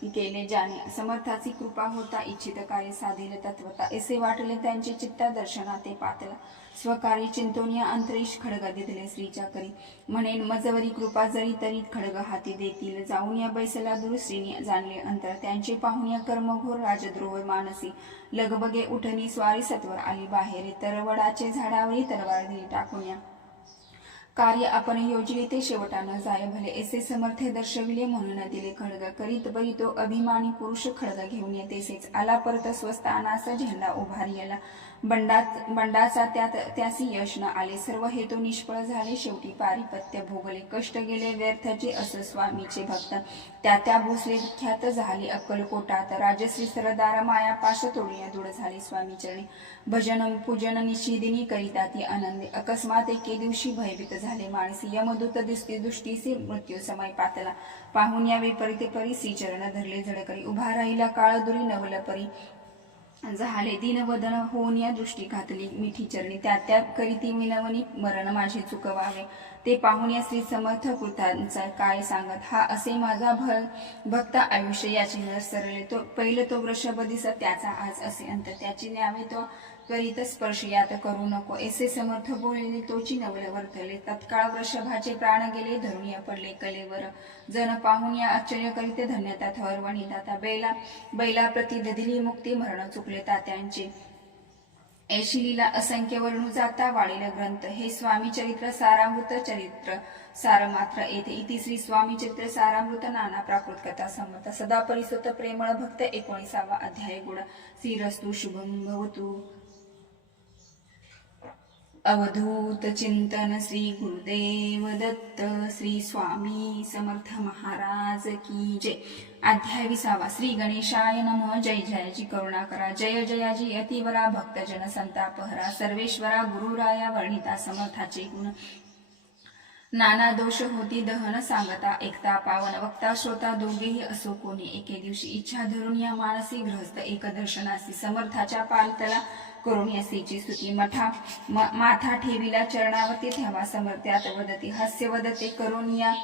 केले जाणे समर्थाची कृपा होता इच्छित कार्य साधिले तत्वता असे वाटले त्यांचे चित्ता दर्शना ते पातला स्वकार्य चिंतोनिया अंतरीश खडग दिले श्रीच्या करी म्हणेन मजवरी कृपा जरी तरी खडग हाती देतील जाऊन या बैसला दूर श्रीने जाणले अंतर त्यांचे पाहून या कर्मघोर राजद्रोह मानसी लगबगे उठणी स्वारी सत्वर आली बाहेर तरवडाचे झाडावरी तलवार दिली टाकून या कार्य आपण योजले ते शेवटानं जाय भले असे समर्थे दर्शविले म्हणून दिले खडग करीत बरी तो अभिमानी पुरुष खडग घेऊन येतेसेच आला परत स्वस्तानाचा झेंडा उभारियाला बंडाचा त्यासी यश न आले सर्व हेतू निष्फळ झाले शेवटी पारिपत्य भोगले कष्ट गेले व्यर्थचे असं स्वामीचे भक्त त्या भोसले विख्यात झाले अक्कलकोटात राजश्री सरदार माया पाश तोडूया दूड झाले स्वामी चरणी भजन पूजन निशिदिनी करिता ती आनंदे अकस्मात एके दिवशी भयभीत झाले माणसी यमदूत दिसती दृष्टीसी मृत्यू समय पातला पाहून या विपरीत परी श्री चरण धरले झडकरी उभा राहिला काळ दुरी नवल परी झाले दीनवदन होऊन या दृष्टी घातली मिठी चरणी त्या करीती विनवणी मरण माझे चुकवावे ते पाहून या श्री समर्थ कृतांचा काय सांगत, हा असे माझा भक्त आयुष्य याची नर सरले. तो पहिलं तो वृषभ दिसत त्याचा आज असे अंत, त्याची न्यावे तो करीत स्पर्श यात करू नको. ऐसे समर्थ बोलले तोची नवल वर्तले. तत्काळ वृषभाचे प्राण गेले धरून या पडले कलेवर. जन पाहून या आश्चर्य करीत धन्यता थर वणिता. बैला प्रति दिली मुक्ती मरण चुकले तात्यांचे. ऐशी लीला असंख्य वर्णू जाता वाढील ग्रंथ. हे स्वामी चरित्र सारामृत चरित्र सार मात्र येथे. इति श्री स्वामी चरित्र सारामृत नाना प्राकृत कथा संमत. सदा परिसुत प्रेमळ भक्त 19वा अध्याय. गुण श्रीरस्तु शुभम भवतु. अवधूत चिंतन श्री गुरुदेव दत्त. श्री स्वामी समर्थ महाराज की जय. अध्याय 20. श्री गणेशाय नमः. जय जयाजी करुणा करा. जय जयाजी अतिवरा भक्तजन संतापहरा. सर्वेश्वरा गुरुराया वर्णिता समर्थाचे गुण. नाना दोष होती दहन सांगता. एकता पावन वक्ता श्रोता दोघेही असो कोणी. एके दिवशी इच्छा धरून या मानसी गृहस्थ एक दर्शनासी. समर्थाच्या पालतला करून यासीची स्तुती. माथा ठेविला चरणावरती ठेवा समर्थ्यात वदती. हास्य वदते करून या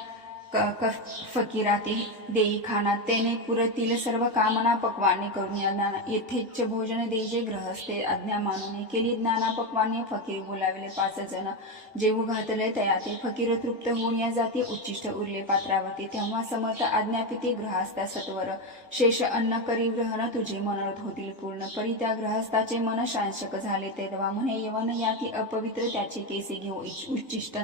फकीराते देई खाना. तेने पुरतील सर्व कामना पक्वाने करून या नाना. येथेच भोजन देजे ग्रहस्थे आज्ञा मानून. केली नाना पक्वाने फकीर बोलाविले 5 जण. जेवू घातले तया ते फकीर तृप्त होऊन या जाती. उच्चिष्ट उरले पात्रावरती. तेव्हा समर्थ आज्ञापिती गृहस्था सत्वर. शेष अन्न करी ग्रहण तुझे मनोरथ होतील पूर्ण. परी त्या गृहस्थाचे मन शांशक झाले. तेव्हा म्हणे यवन याती अपवित्र त्याचे केसी घेऊ उच्चिष्ट.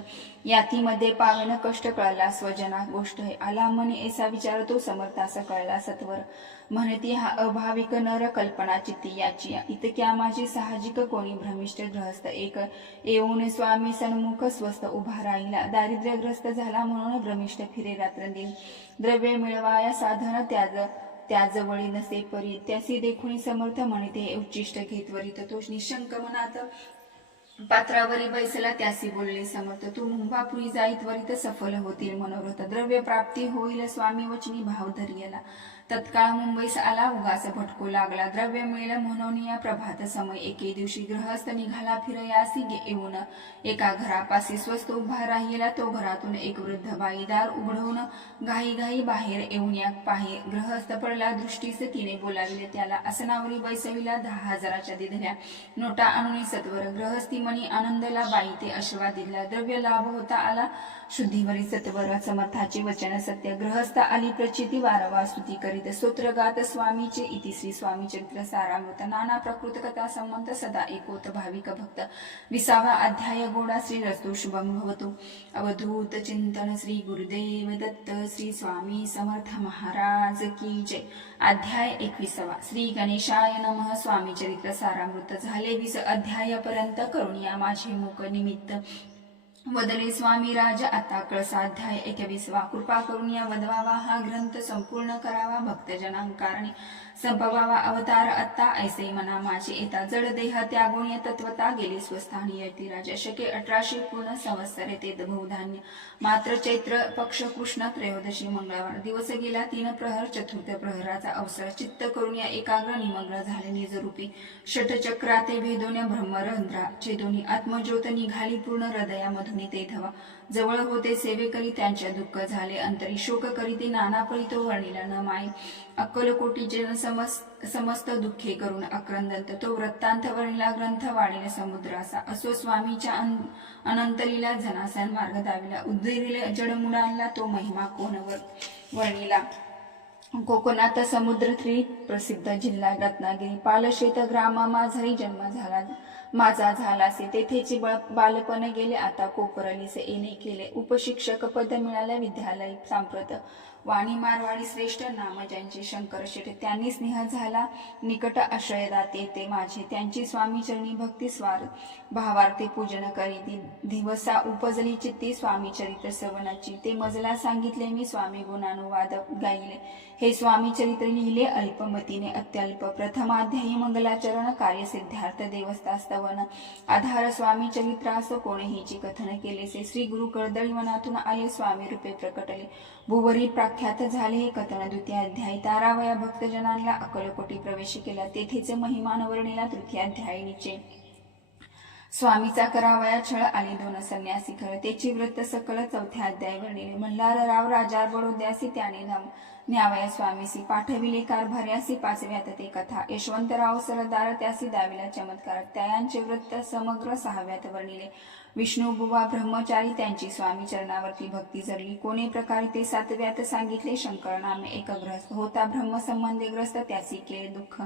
याती मध्ये पावेन कष्ट कळला स्वजना गोष्ट है. आला मनी ऐसा विचार तो समर्थास कळला सत्वर. म्हणती हा अभाविक नर कल्पना चित्ती याची. इतक्या माझी साहजिक कोणी भ्रमिष्ट गृहस्थ एक. येऊन स्वामी सन्मुख स्वस्थ उभा राहिला. दारिद्र्यग्रस्त झाला म्हणून भ्रमिष्ठ फिरे रात्रंदिन. द्रव्य मिळवाया साधन त्याजवळी नसे परी. त्यासी देखुनी समर्थ म्हणते उच्चिष्ट घेत वरित. तो निशंक मनात पात्रावरी बैसला. त्यासी बोलले समर्थ, तू मुंबापुरी जाईत वरित सफल होतील मनोरथ. द्रव्य प्राप्ती होईल स्वामी वचनी भाव धरियला. तत्काळ मुंबईस आला उगास भटकू लागला. द्रव्य मिळेल म्हणून या प्रभात समय. एके दिवशी गृहस्थ निघाला फिरयासी येऊन. एका घरापाशी स्वस्त उभा राहिला. तो घरातून एक वृद्ध बाई दार उघडून घाई बाहेर येऊन या पाहे. गृहस्थ पडला दृष्टीस. तिने बोलाविले त्याला. आसनावरी बैसविला. 10,000च्या दिधल्या नोटा आणून सत्वर. गृहस्थी मनी आनंदला बाई ते आशीर्वाद दिला. द्रव्य लाभ होता आला शुद्धीवरी सत्वर. समर्थाचे वचन सत्य. गृहस्थ आली प्रचिती वारंवार स्तुती करीत. स्तोत्रगात स्वामीचे. इति श्री स्वामी चरित्र सारामृत नाना प्रकृत कथा संमत. सदा एकोत भाविक भक्त. 20वा अध्याय. गोडा श्रीरस्तु शुभम भवतु. अवधूत चिंतन श्री गुरुदेव दत्त. श्री स्वामी समर्थ महाराज की जय. अध्याय 21. श्री गणेशाय नमः. स्वामी चरित्र सारामृत. झाले 20 अध्यायापर्यंत. करून या माझे मुख निमित्त. वदले स्वामी राज आता कळसाध्याय 21. कृपा करून या वदवावा हा ग्रंथ संपूर्ण करावा. भक्तजनांकारणे संपवावा अवतार आत्ता. ऐसे मना माझे येता. जड देह त्यागून या तत्वता गेले स्वस्थानी. येती राजा शके 1800 पूर्ण संवत्सरे ते बहुधान्य. मात्र चैत्र पक्ष कृष्ण त्रयोदशी मंगळवार. दिवस गेला 3 प्रहर. चतुर्थ प्रहराचा अवसर. चित्त करून या एकाग्र निमग्न झाले निजरूपी. षटचक्राते भेदोन्या ब्रह्मरंध्रा छेदोनी. आत्मज्योत निघाली पूर्ण हृदयामधून ते धवा. जवळ होते सेवे करी त्यांच्या दुःख झाले अंतरी. शोक करीते नाना परी तो वर्णिला न माय. अक्कलकोटी जन समस्त दुःखे करून अक्रंदंत. तो वृत्तांत वर्णिला ग्रंथ वाढील समुद्रासा. असो स्वामीच्या अनंतलीला जनासन मार्ग दाविला. उद्धरिले जडमुडांना तो महिमा कोणवर वर्णिला. कोकणात समुद्र थ्री प्रसिद्ध जिल्हा रत्नागिरी. पालशेत ग्रामा माझाही जन्म झाला माझा झालासे. तेथेचे बालपण गेले आता कोपरलीसे येणे केले. उपशिक्षक पद मिळाले विद्यालय सांप्रत. वाणी मारवाडी श्रेष्ठ नाम ज्यांचे शंकर शेठ. त्यांनी स्नेह झाला निकट आश्रयदाते ते माझे. त्यांची स्वामी चरणी भक्ती स्वार भावार्थे पूजन करीती. दिवसा उपजली चित्ती स्वामी चरित्र सवनाची. ते मजला सांगितले मी स्वामी गुणानुवाद गायले. हे स्वामी चरित्र लिहिले अल्पमतीने अत्यल्प. प्रथमाध्यायी मंगलाचरण कार्यसिद्धार्थ देवस्थास्तवन. आधार स्वामी चरित्रास कोणीहीची कथन केलेसे. श्री गुरु कर्दळी वनातून आले स्वामी रूपे प्रकटले. भुवरी प्रख्यात झाले हे कथन. द्वितीयाध्यायी तारावया भक्तजनांना अक्कलकोटी प्रवेश केला. तेथेच महिमान वर्णिला. तृतीयाध्यायीचे स्वामीचा करावया छळ आले दोन संन्यासी खळ त्याची वृत्त सकल चौथ्या अध्याय वर्णिले मल्हारराव राजा बडोद्यासी त्याने न्यावया स्वामीसी पाठविले कारभार्यासी पाचव्यात ते कथा यशवंतराव सरदार त्यासी दाविला चमत्कार त्यायांचे वृत्त समग्र सहाव्यात वर्णिले विष्णुबुवा ब्रह्मचारी त्यांची स्वामी चरणावरती भक्ती जडली कोणे प्रकारे ते सातव्यात सांगितले शंकर नामे एक ग्रस्त होता ब्रह्मसंबंधी ग्रस्त त्यासी केले दुःख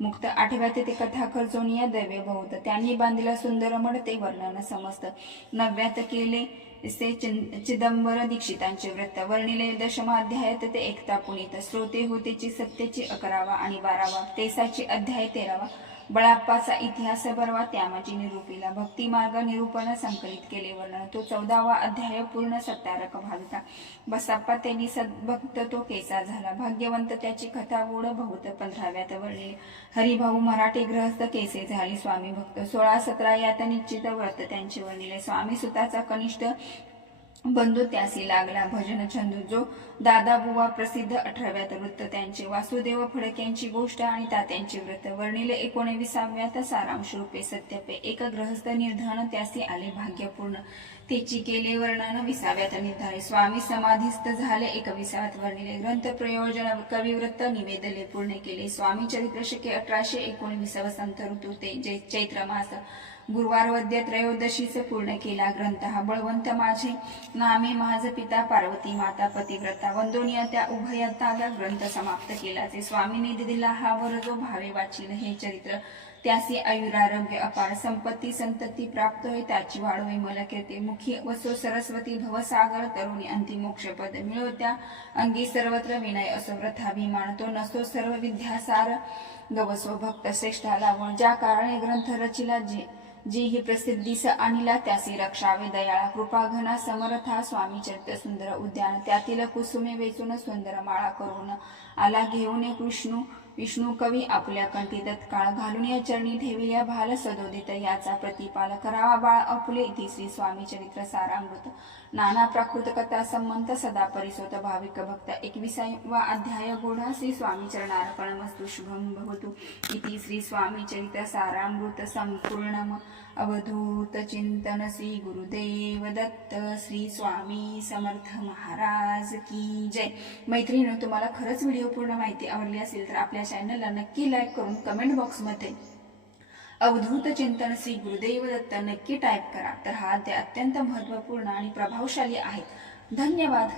मुक्त आठव्यात ते कथा खर्चोनिया दैवे बहुत त्यांनी बांधिला सुंदर मड ते वर्णन समस्त नवव्यात केले से चिदंबर दीक्षितांचे व्रत वर्णिले दशमाध्यायात ते एकता पुनीत श्रोते होतेची सत्तेची 11वा आणि 12वा तेसाची अध्याय 13वा बळाप्पाचा इतिहास बरवा त्यामाची निरूपिला भक्ती मार्ग निरूपण संकलित केले वर्णन तो 14वा अध्याय पूर्ण सत्तारक भाविका बसाप्पा त्यांनी सद्भक्त तो केसा झाला भाग्यवंत त्याची कथा गोड बहुत 15व्यात वर्णिले हरिभाऊ मराठी गृहस्थ केसे झाली स्वामी भक्त 16-17 यात निश्चित व्रत त्यांचे वर्णिले स्वामी सुताचा कनिष्ठ बंधू त्यासी लागला भजन छंदू जो दादा बुवा प्रसिद्ध 18व्यात वृत्त त्यांचे वासुदेव फडक्यांची गोष्ट आणि तात्यांची व्रत वर्णिले 19व्यात सारांश रूपे सत्यपे एक गृहस्थ निर्धन त्यासी आले भाग्यपूर्ण त्याची केले वर्णन 20व्यात निर्धारे स्वामी समाधीस्थ झाले 21व्यात वर्णिले ग्रंथ प्रयोजन कविव्रत निवेदले पूर्ण केले स्वामी चरित्र शके 1819 वसंत ऋतू ते चैत्र मास गुरुवार वद्य त्रयोदशीचे पूर्ण केला ग्रंथ हा बळवंत माझे नामे माझ पिता पार्वती माता पतिव्रता वंदोनिया त्या उभयताला ग्रंथ समाप्त केलाचे स्वामीने दिला हा वर जो भावे वाचिल हे चरित्र त्यासी आयुरारोग्य अपार संपत्ती संतती प्राप्त होय त्याची वाढ होय मला कीर्ती मुखी वसो सरस्वती भवसागर तरुणी अंतिम मोक्षपद मिळो त्या अंगी सर्वत्र विनय असो व्रथाभिमान तो नसो सर्व विद्यासार गवसो भक्त श्रेष्ठाला व ज्या कारणे ग्रंथ रचिला जी ही प्रसिद्धीस आणिला त्यासी रक्षावे दयाळा कृपाघना समर्था स्वामी चरित्र सुंदर उद्यान त्यातील कुसुमे वेचून सुंदर माळा करून आला घेऊन विष्णू कवी आपल्या कंठी तत्काळ घालून या चरणी ठेविल्या भाल सदोदित याचा प्रतिपाल करावा बाळ अपुले इति श्री स्वामी चरित्र सारामृत नाना प्राकृत कथा संमंत सदा परिसोत भाविक भक्त 21वा अध्याय गोढा श्री स्वामी चरणार्पणमस्तु शुभम भवतु इति श्री स्वामी चरित्र सारामृत संपूर्णम अवधूत चिंतन श्री गुरुदेव दत्त श्री स्वामी समर्थ महाराज की जय। मैत्रिणींनो तुम्हाला खरंच व्हिडिओ पूर्ण माहिती आवडली असेल तर आपल्या चॅनलला नक्की लाईक करून कमेंट बॉक्समध्ये अवधूत चिंतन श्री गुरुदेव दत्त नक्की टाईप करा तर हा अध्याय अत्यंत महत्त्वपूर्ण आणि प्रभावशाली आहे। धन्यवाद।